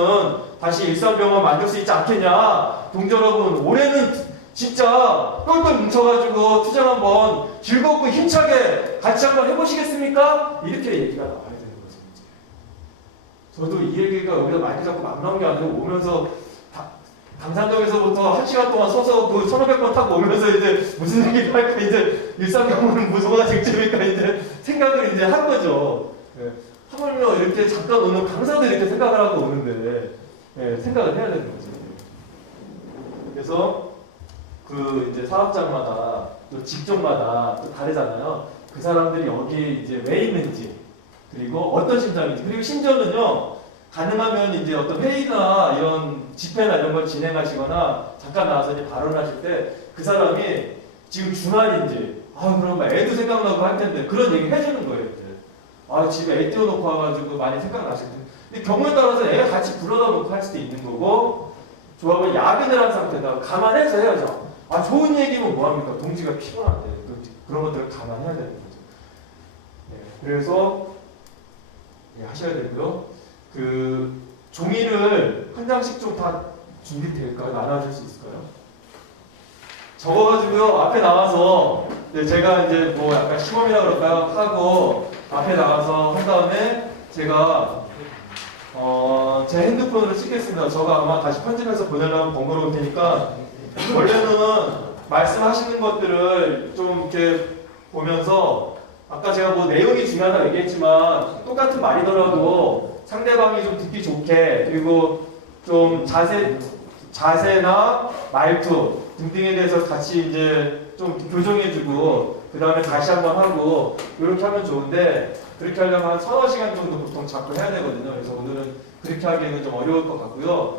다시 일상병원 만들 수 있지 않겠냐. 동지 여러분 올해는 진짜 똘똘 뭉쳐가지고 투쟁 한번 즐겁고 힘차게 같이 한번 해보시겠습니까? 이렇게 얘기가 나와야 되는 거죠. 저도 이 얘기가 여기서 마이크 잡고 막 나온 게 아니고 오면서 강산동에서부터 1시간 동안 서서 그 1500번 타고 오면서 이제 무슨 얘기를 할까 이제 일상경험은 무서워가 쟁점일까 이제 생각을 이제 한 거죠. 하물며 이렇게 잠깐 오는 강사도 이렇게 생각을 하고 오는데 생각을 해야 되는 거죠. 그래서 그 이제 사업장마다 또 직종마다 또 다르잖아요. 그 사람들이 여기 이제 왜 있는지, 그리고 어떤 심정인지, 그리고 심지어는요, 가능하면 이제 어떤 회의나 이런 집회나 이런 걸 진행하시거나 잠깐 나와서 이제 발언하실 때 그 사람이 지금 주말인지, 그럼 막 애도 생각나고 할 텐데 그런 얘기 해주는 거예요. 이제. 집에 애 띄워놓고 와가지고 많이 생각나실 텐데. 근데 경우에 따라서 애가 같이 불러다 놓고 할 수도 있는 거고, 조합을 야근을 한 상태다. 감안해서 해야죠. 좋은 얘기면 뭐합니까? 동지가 피곤한데. 그런 것들을 감안해야 되는 거죠. 그래서 하셔야 되고요. 그 종이를 한 장씩 좀 다 준비될까요? 나눠줄 수 있을까요? 적어가지고요. 앞에 나와서 제가 이제 뭐 약간 시범이라 그럴까요? 하고 앞에 나가서 한 다음에 제가 제 핸드폰으로 찍겠습니다. 저가 아마 다시 편집해서 보내려면 번거로울 테니까 원래는 말씀하시는 것들을 좀 이렇게 보면서 아까 제가 뭐 내용이 중요하다고 얘기했지만 똑같은 말이더라도 상대방이 좀 듣기 좋게, 그리고 좀 자세나 말투 등등에 대해서 같이 이제 좀 교정해주고 그 다음에 다시 한번 하고 이렇게 하면 좋은데, 그렇게 하려면 한 서너 시간 정도 보통 잡고 해야 되거든요. 그래서 오늘은 그렇게 하기에는 좀 어려울 것 같고요.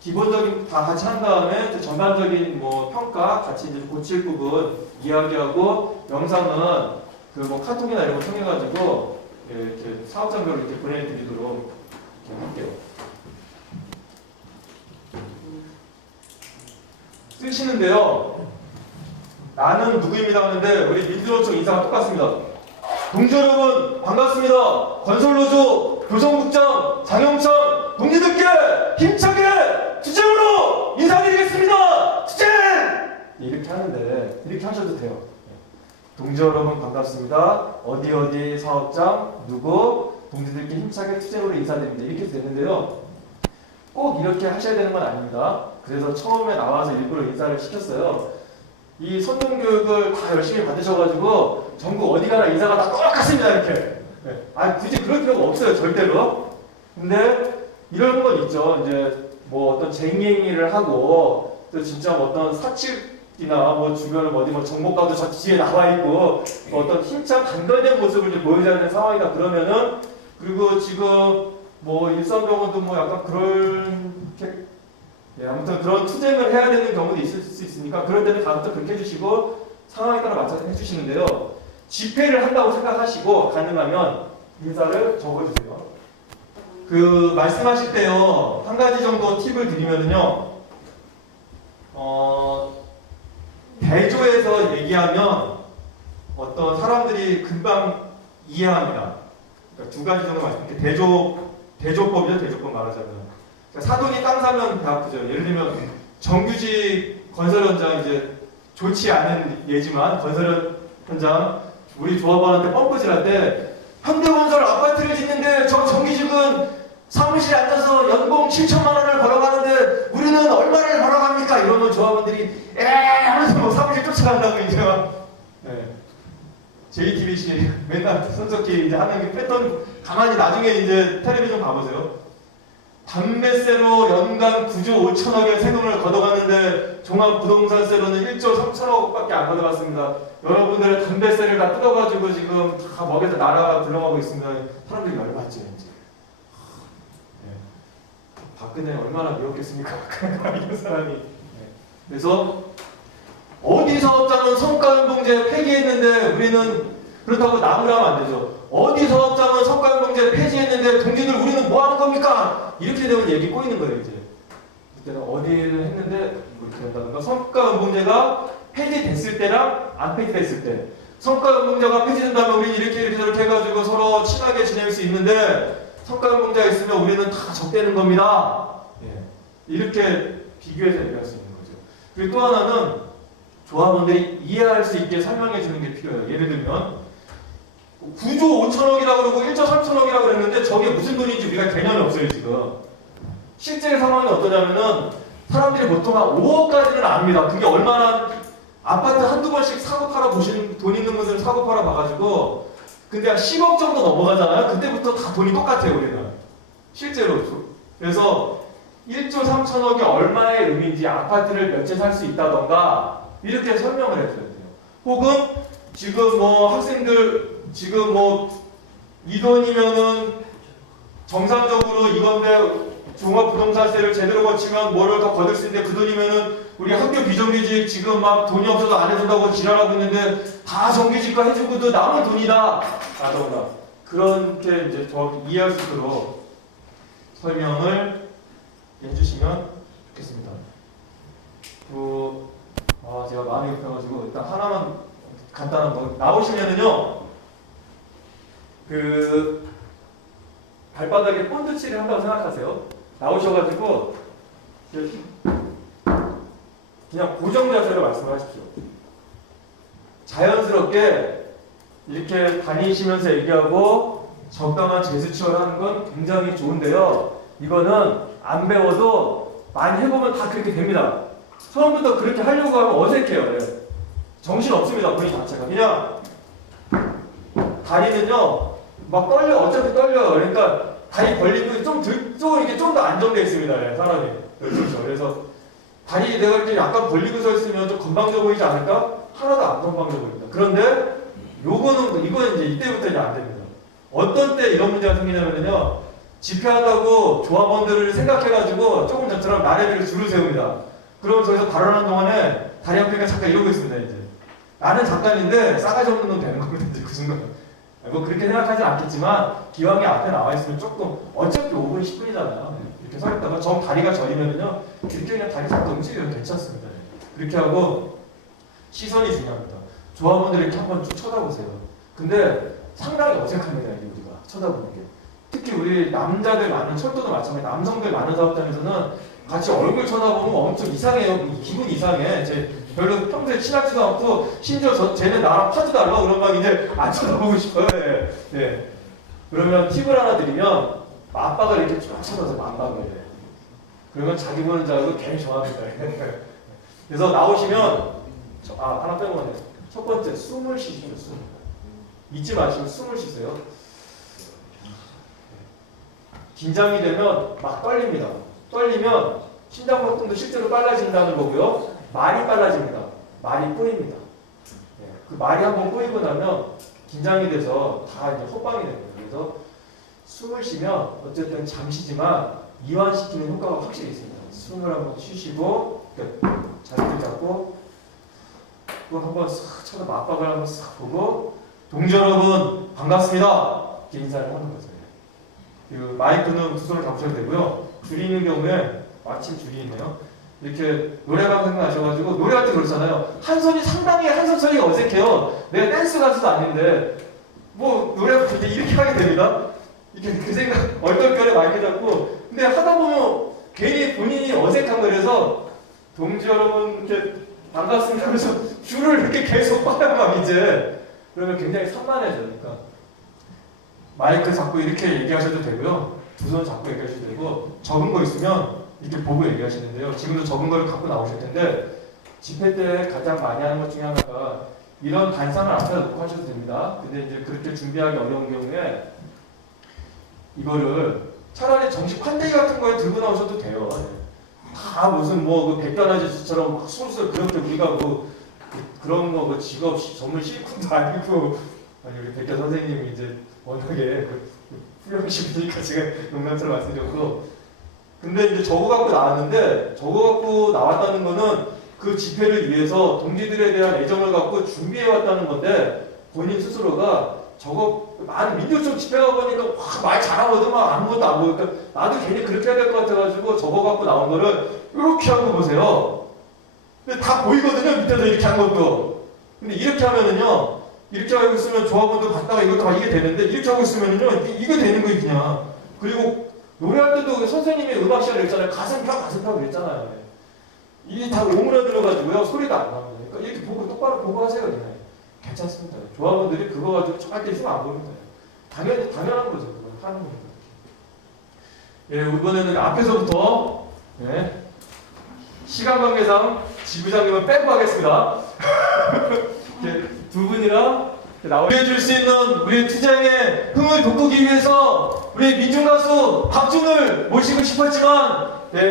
기본적인 다 같이 한 다음에 전반적인 뭐 평가 같이 이제 고칠 부분 이야기하고, 영상은 그 뭐 카톡이나 이런 거 통해 가지고 이렇게 사업장별로 이렇게 보내드리도록 이렇게 할게요. 쓰시는데요. 나는 누구입니다 하는데 우리 민주노총 인사가 똑같습니다. 동지 여러분 반갑습니다. 건설노조 교성국장 장영천 동지들께 힘차게 투쟁으로 인사드리겠습니다. 투쟁! 이렇게 하는데 이렇게 하셔도 돼요. 동지 여러분 반갑습니다. 어디 사업장 누구 동지들께 힘차게 투쟁으로 인사드립니다. 이렇게 되는데요. 꼭 이렇게 하셔야 되는 건 아닙니다. 그래서 처음에 나와서 일부러 인사를 시켰어요. 이 선동교육을 다 열심히 받으셔가지고 전국 어디 가나 인사가 다 똑같습니다. 이렇게. 굳이 그럴 필요가 없어요. 절대로. 근데 이런 건 있죠. 이제 뭐 어떤 쟁행위를 하고 또 진짜 어떤 사측이나 뭐 주변 어디 뭐 정보과도 저 뒤에 나와 있고 뭐 어떤 힘찬 단결된 모습을 이제 보여줘야 되는 상황이다 그러면은, 그리고 지금 뭐 일선병원도 뭐 약간 그렇게 아무튼 그런 투쟁을 해야 되는 경우도 있을 수 있으니까 그럴 때는 다음부터 그렇게 해주시고 상황에 따라 맞춰서 해주시는데요. 집회를 한다고 생각하시고 가능하면 인사를 적어주세요. 그 말씀하실 때요, 한 가지 정도 팁을 드리면은요, 대조해서 얘기하면 어떤 사람들이 금방 이해합니다. 그러니까 두 가지 정도 말씀드릴게요. 대조법이죠. 대조법 말하자면. 사돈이 땅 사면 배 아프죠. 예를 들면 정규직 건설 현장, 이제 좋지 않은 예지만 건설 현장 우리 조합원한테 펌프질 할 때 현대건설 아파트를 짓는데 저 정규직은 사무실에 앉아서 연봉 7천만 원을 벌어가는데 우리는 얼마를 벌어갑니까? 이러면 조합원들이 하면서 뭐 사무실 쫓아간다고 이제 JTBC 맨날 손석희 이제 하는 게 패턴 가만히 나중에 이제 텔레비전 봐보세요. 담배세로 연간 9조 5천억의 세금을 걷어갔는데 종합부동산세로는 1조 3천억밖에 안 걷어갔습니다. 여러분들의 담배세를 다 뜯어가지고 지금 다 먹여서 나라가 굴러가고 있습니다. 사람들이 열받죠 이제. 박근혜 얼마나 미웠겠습니까? 이런 사람이. 그래서 어디 사업장은 성과연봉제 폐기했는데 우리는 그렇다고 나무라면 안 되죠. 어디 사업장은 성과연봉제 폐지했는데 동지들 우리는 뭐 하는 겁니까? 이렇게 되면 얘기 꼬이는 거예요 이제. 그때는 어디를 했는데 이렇게 한다든가, 성과연봉제가 폐지됐을 때랑 안 폐지됐을 때, 성과연봉제가 폐지된다면 우리는 이렇게 저렇게 해가지고 서로 친하게 지낼 수 있는데 성과연봉제가 있으면 우리는 다 적대는 겁니다. 이렇게 비교해서 얘기할 수 있는 거죠. 그리고 또 하나는 조합원들이 이해할 수 있게 설명해 주는 게 필요해요. 예를 들면 9조 5천억이라고 그러고 1조 3천억이라고 그랬는데 저게 무슨 돈인지 우리가 개념이 없어요 지금. 실제 상황이 어떠냐면은 사람들이 보통 한 5억까지는 압니다. 그게 얼마나 아파트 한두 번씩 사고 팔아 보신 돈 있는 분들은 사고 팔아 봐가지고, 근데 한 10억 정도 넘어가잖아요. 그때부터 다 돈이 똑같아요 우리는 실제로. 그래서 1조 3천억이 얼마의 의미인지, 아파트를 몇 채 살 수 있다던가 이렇게 설명을 해줘야 돼요. 혹은 지금 뭐 학생들 지금 뭐 이 돈이면은 정상적으로 이건데 종합부동산세를 제대로 거치면 뭐를 더 거둘 수 있는데 그 돈이면은 우리 학교 비정규직 지금 막 돈이 없어서 안 해준다고 지랄하고 있는데 다 정규직화 해주고도 남은 돈이다 라던가 그렇게 이제 정확히 이해할 수 있도록 설명을 해주시면 좋겠습니다. 제가 마음이 급해가지고 일단 하나만 간단한 거 나오시면은요 그 발바닥에 본드 칠을 한다고 생각하세요. 나오셔가지고 그냥 고정 자세로 말씀을 하십시오. 자연스럽게 이렇게 다니시면서 얘기하고 적당한 제스처를 하는 건 굉장히 좋은데요. 이거는 안 배워도 많이 해보면 다 그렇게 됩니다. 처음부터 그렇게 하려고 하면 어색해요. 예. 정신 없습니다. 본인 자체가. 그냥 다리는요 막 떨려. 어차피 떨려요. 그러니까 다리 벌리고 이게 좀 더 안정돼 있습니다. 예, 사람이. 그렇죠. 그래서 다리 내가 이렇게 약간 벌리고 서 있으면 좀 건방져 보이지 않을까? 하나도 안 건방져 보입니다. 그런데 이거는 이제 이때부터 이제 안 됩니다. 어떤 때 이런 문제가 생기냐면요. 집회하다고 조합원들을 생각해가지고 조금 전처럼 나래비를 줄을 세웁니다. 그러면 저기서 발언하는 동안에 다리 한편가 잠깐 이러고 있습니다. 이제 나는 작가인데 싸가지 없는 놈 되는 겁니다. 이제 그 순간. 뭐 그렇게 생각하지 않겠지만 기왕에 앞에 나와 있으면 조금 어차피 5분 10분이잖아요. 이렇게 서 있다가 정 다리가 저리면은요 이렇게 그냥 다리 잠깐 움직이면 괜찮습니다. 그렇게 하고 시선이 중요합니다. 조합원들 이렇게 한번 쭉 쳐다보세요. 근데 상당히 어색합니다. 이게 우리가 쳐다보는 게. 특히 우리 남자들 많은 철도도 마찬가지 남성들 많은 사업장에서는 같이 얼굴 쳐다보면 엄청 이상해요. 기분 이상해. 별로 평소에 친하지도 않고 심지어 쟤는 나랑 파지도 않아 그런 막 이제 안 쳐다보고 싶어요. 예. 예. 그러면 팁을 하나 드리면 맞박을 이렇게 쭉 쳐서 맞박을 해. 그러면 자기 보는 줄 알고 괜히 좋아합니다. 그래서 나오시면 하나 빼먹었네. 첫 번째 숨을 쉬십시오. 숨. 잊지 마시고 숨을 쉬세요. 긴장이 되면 막 떨립니다. 떨리면 심장박동도 실제로 빨라진다는 거고요. 말이 빨라집니다. 말이 꼬입니다. 그 말이 한번 꼬이고 나면 긴장이 돼서 다 이제 헛방이 됩니다. 그래서 숨을 쉬면 어쨌든 잠시지만 이완시키는 효과가 확실히 있습니다. 숨을 한번 쉬시고 자리를 잡고 또 한번 싹 쳐서 맞박을 한번 싹 보고 동지 여러분 반갑습니다. 이렇게 인사를 하는 거죠. 그 마이크는 두 손을 잡으셔도 되고요. 줄이 있는 경우에 마침 줄이 있네요. 이렇게 노래방 생각나셔가지고 노래할 때 그렇잖아요. 한 손이 상당히 한 손 처리가 어색해요. 내가 댄스 가수도 아닌데 뭐 노래할 때 이렇게 하게 됩니다. 이렇게 그 생각 얼떨결에 마이크 잡고 근데 하다 보면 괜히 본인이 어색한 거라서 동지 여러분 이렇게 반갑습니다 하면서 줄을 이렇게 계속 빨아요 막 이제 그러면 굉장히 산만해져니까 마이크 잡고 이렇게 얘기하셔도 되고요. 두 손 잡고 얘기하셔도 되고 적은 거 있으면 이렇게 보고 얘기하시는데요. 지금도 적은 거를 갖고 나오실 텐데 집회 때 가장 많이 하는 것 중에 하나가 이런 단상을 앞에다 놓고 하셔도 됩니다. 근데 이제 그렇게 준비하기 어려운 경우에 이거를 차라리 정식 판대기 같은 거에 들고 나오셔도 돼요. 다 무슨 뭐 그 백단아저씨처럼 막 술술 그렇게 우리가 그런 거 그 직업 전문 실컷도 아니고 아니 우리 백대 선생님이 이제 워낙에 훌륭하시니까 제가 농담처럼 말씀드렸고 근데 이제 저거 갖고 나왔는데 저거 갖고 나왔다는 거는 그 집회를 위해서 동지들에 대한 애정을 갖고 준비해 왔다는 건데 본인 스스로가 저거 많은 민족적 집회가 보니까 말 잘하거든 막 아무것도 안 보니까 나도 괜히 그렇게 해야 될 것 같아가지고 저거 갖고 나온 거를 이렇게 하고 보세요. 근데 다 보이거든요 밑에서 이렇게 한 것도. 근데 이렇게 하면은요 이렇게 하고 있으면 조합원도 갔다가 이것도 이게 되는데 이렇게 하고 있으면은요 이게 되는 거예요 그냥. 그리고 노래할 때도 선생님이 음악 시간을 했잖아요. 가슴 펴 그랬잖아요. 이게 다 오므라들어가지고요 소리가 안 나옵니다. 그러니까 이렇게 보고 똑바로 보고 하세요 그냥. 괜찮습니다. 조합원들이 그거 가지고 정말 있으면 안 보입니다. 당연한 거죠. 그걸 하는 겁니다. 예, 이번에는 앞에서부터 시간 관계상 지부장님은 빼고 하겠습니다. 두 분이랑 나와줄 수 있는 우리 투쟁의 흥을 돋구기 위해서 우리 민중가수 박준을 모시고 싶었지만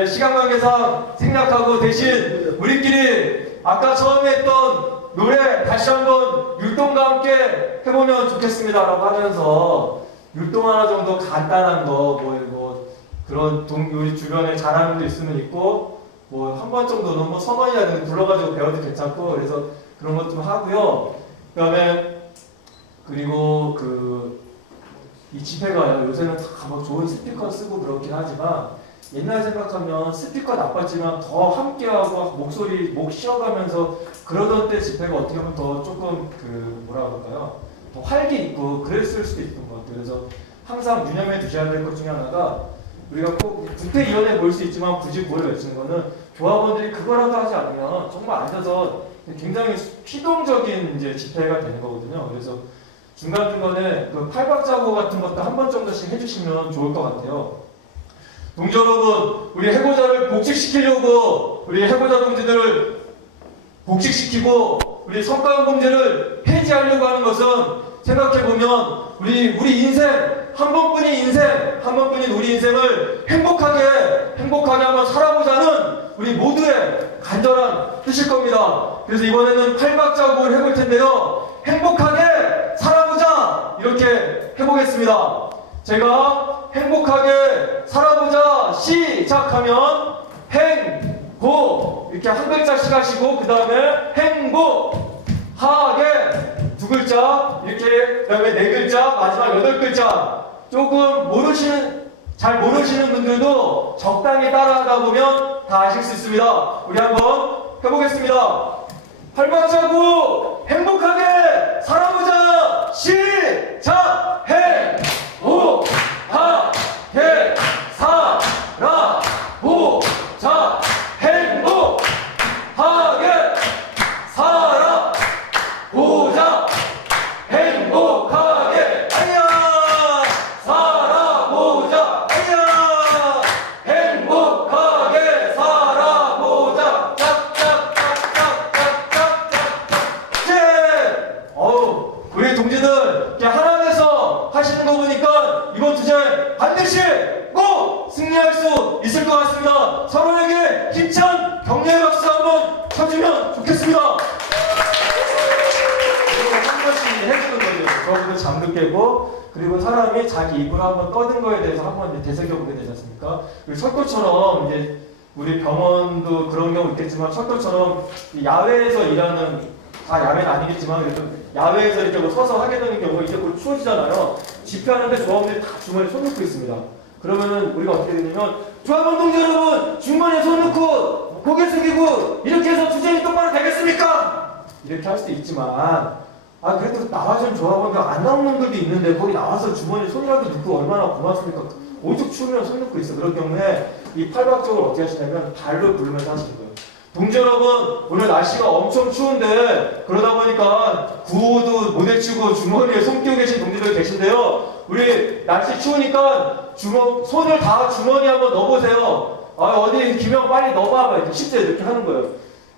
시간 관계상 생략하고 대신 우리끼리 아까 처음에 했던 노래 다시 한번 율동과 함께 해보면 좋겠습니다라고 하면서 율동 하나 정도 간단한 거 뭐 그런 우리 주변에 잘하는 분 있으면 있고 뭐 한 번 정도는 뭐 선언이라든지 불러가지고 배워도 괜찮고 그래서 그런 것 좀 하고요. 그다음에 그리고 이 집회가요. 요새는 다 뭐 좋은 스피커 쓰고 그렇긴 하지만 옛날 생각하면 스피커 나빴지만 더 함께하고 목소리 목 쉬어가면서 그러던 때 집회가 어떻게 보면 더 조금 뭐라 그럴까요? 더 활기 있고 그랬을 수도 있던 것 같아요. 그래서 항상 유념해 두셔야 될 것 중에 하나가 우리가 꼭 구태의연해 보일 수 있지만 굳이 그걸 외치는 거는 조합원들이 그거라도 하지 않으면 정말 앉아서 굉장히 피동적인 이제 집회가 되는 거거든요. 그래서 중간중간에 그 팔박자고 같은 것도 한 번 정도씩 해주시면 좋을 것 같아요. 동지 여러분, 우리 해고자를 복직시키려고 우리 해고자 동지들을 복직시키고 우리 성과급범죄를 폐지하려고 하는 것은 생각해보면 우리 인생 한 번뿐인 우리 인생을 행복하게 한번 살아보자는 우리 모두의 간절한 뜻일 겁니다. 그래서 이번에는 팔박자곡을 해볼 텐데요. 행복하게 살아보자 이렇게 해보겠습니다. 제가 행복하게 살아보자 시작하면 행고 이렇게 한 글자씩 하시고 그 다음에 행복하게 두 글자 이렇게 그 다음에 네 글자 마지막 8글자 조금 잘 모르시는 분들도 적당히 따라하다 보면 다 아실 수 있습니다. 우리 한번 해보겠습니다. 팔박자고 행복하게 살아보자 시작! 행복하게 살아보자 행복하게 살아보자 행복하게 살아보자 행복하게 살아보자 우리 동지들 이렇게 하나님께서 하시는 거 보니까 이번 투쟁 반드시 꼭 승리할 수 있을 것 같습니다. 서로에게 힘찬 격려의 박수 한번 쳐주면 좋겠습니다. 한 번씩 해주는 거죠. 저분들 잠도 깨고 그리고 사람이 자기 입으로 한번 떠든 거에 대해서 한번 되새겨보게 되지 않습니까? 그리고 철도처럼 이제 우리 병원도 그런 경우 있겠지만 철도처럼 야외에서 일하는 다 야외는 아니겠지만 그래도 야외에서 이렇게 뭐 서서 하게 되는 경우가 이제 곧 추워지잖아요. 집회하는데 조합원들이 다 주머니에 손 넣고 있습니다. 그러면은 우리가 어떻게 되냐면 조합원 동지 여러분 주머니에 손 넣고 고개 숙이고 이렇게 해서 투쟁이 똑바로 되겠습니까? 이렇게 할 수도 있지만 그래도 나와준 조합원들 안 나온 놈들도 있는데 거기 나와서 주머니에 손이라도 넣고 얼마나 고맙습니까? 오죽 추우면 손 넣고 있어. 그런 경우에 이 팔박적을 어떻게 하시냐면 발로 부르면서 하시는 거예요. 동지 여러분, 오늘 날씨가 엄청 추운데 그러다 보니까 구호도 못 외치고 주머니에 손 끼고 계신 동지들 계신데요. 우리 날씨 추우니까 손을 다 주머니에 한번 넣어보세요. 어디 김영 빨리 넣어봐. 이렇게 10대 이렇게 하는 거예요.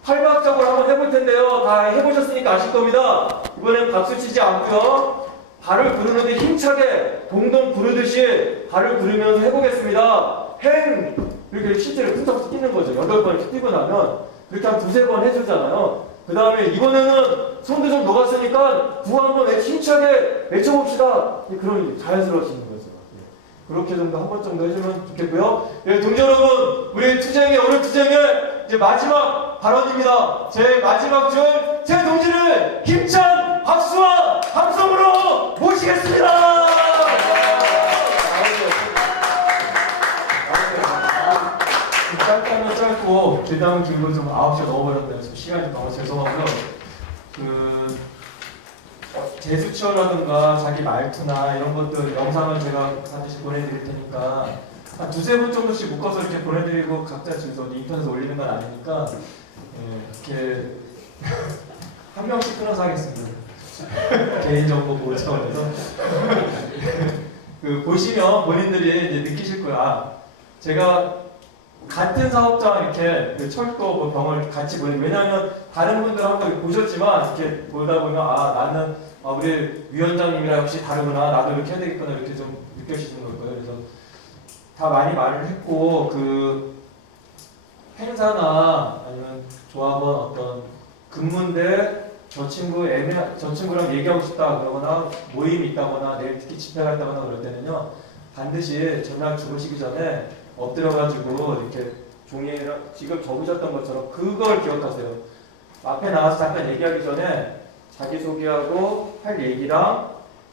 팔박작으로 한번 해볼 텐데요. 다 해보셨으니까 아실 겁니다. 이번엔 박수 치지 않고요. 발을 부르는데 힘차게 동동 부르듯이 발을 부르면서 해보겠습니다. 이렇게 실제로 쿵짝쿵짝 뛰는 거죠. 8번 이렇게 뛰고 나면 그렇게 한 2-3번 해주잖아요. 그 다음에 이번에는 손도 좀 녹았으니까 구호 한번 힘차게 외쳐봅시다. 그런 자연스러워지는 거죠. 그렇게 정도 한 번 정도 해주면 좋겠고요. 동지 여러분, 우리 오늘 투쟁의 이제 마지막 발언입니다. 제 마지막 줄, 제 동지를 힘찬 박수와 함성으로 모시겠습니다. 짧다면 짧고 길다면 길고 좀 9시에 넣어버렸네요. 지금 시간이 너무 죄송하고요. 제스처라든가 자기 말투나 이런 것들 영상을 제가 반드시 보내드릴 테니까 한 2-3분 정도씩 묶어서 이렇게 보내드리고 각자 지금 인터넷에 올리는 건 아니니까 이렇게 한 명씩 끊어서 하겠습니다. 개인정보 보호 차원에서 보시면 본인들이 이제 느끼실 거야. 제가 같은 사업장 이렇게 철도 병을 같이 보니 왜냐하면 다른 분들 한번 보셨지만 이렇게 보다 보면 나는 우리 위원장님이랑 역시 다르구나 나도 이렇게 해야 되겠구나 이렇게 좀 느껴지는 걸 거예요. 그래서 다 많이 말을 했고 행사나 아니면 조합원 어떤 근무인데 저 친구랑 얘기하고 싶다 그러거나 모임이 있다거나 내일 특히 집회가 있다거나 그럴 때는요 반드시 전날 주무시기 전에 엎드려가지고 이렇게 종이에 지금 적으셨던 것처럼 그걸 기억하세요. 앞에 나가서 잠깐 얘기하기 전에 자기소개하고 할 얘기랑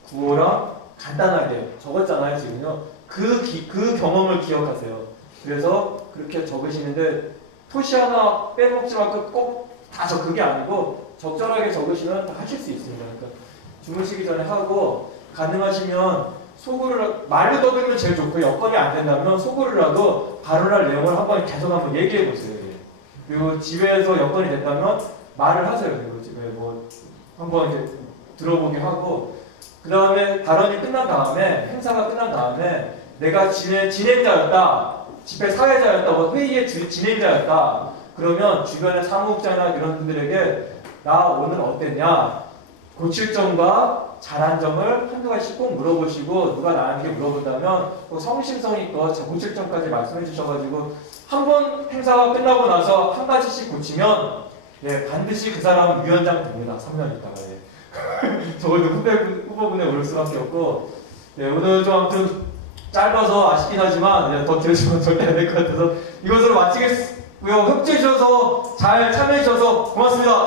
구호랑 간단하게 적었잖아요 지금요. 그 경험을 기억하세요. 그래서 그렇게 적으시는데 토시 하나 빼먹지 말고 꼭 다 그게 아니고 적절하게 적으시면 다 하실 수 있습니다. 그러니까 주무시기 전에 하고 가능하시면 소구를 말로 적으면 제일 좋고 여건이 안 된다면 소구를라도 발언할 내용을 한번 얘기해 보세요. 그리고 집에서 여건이 된다면 말을 하세요. 그리고 집에 뭐 한번 이렇게 들어보게 하고 그 다음에 발언이 끝난 다음에 행사가 끝난 다음에 내가 진행자였다, 집회 사회자였다, 뭐 회의의 진행자였다. 그러면 주변의 사무국장이나 이런 분들에게 나 오늘 어땠냐? 고칠 점과 잘한 점을 한두 가지씩 꼭 물어보시고 누가 나한테 물어본다면 꼭 성심성의껏 고칠 점까지 말씀해 주셔가지고 한 번 행사가 끝나고 나서 한 가지씩 고치면 예, 반드시 그 사람은 위원장 됩니다. 3년 있다가 예. 적어도 후보군에 오를 수밖에 없고 예, 오늘 좀 아무튼 짧아서 아쉽긴 하지만 예, 더 길어지면 절대 안 될 것 같아서 이것으로 마치겠습니다. 협조해 주셔서 잘 참여해 주셔서 고맙습니다.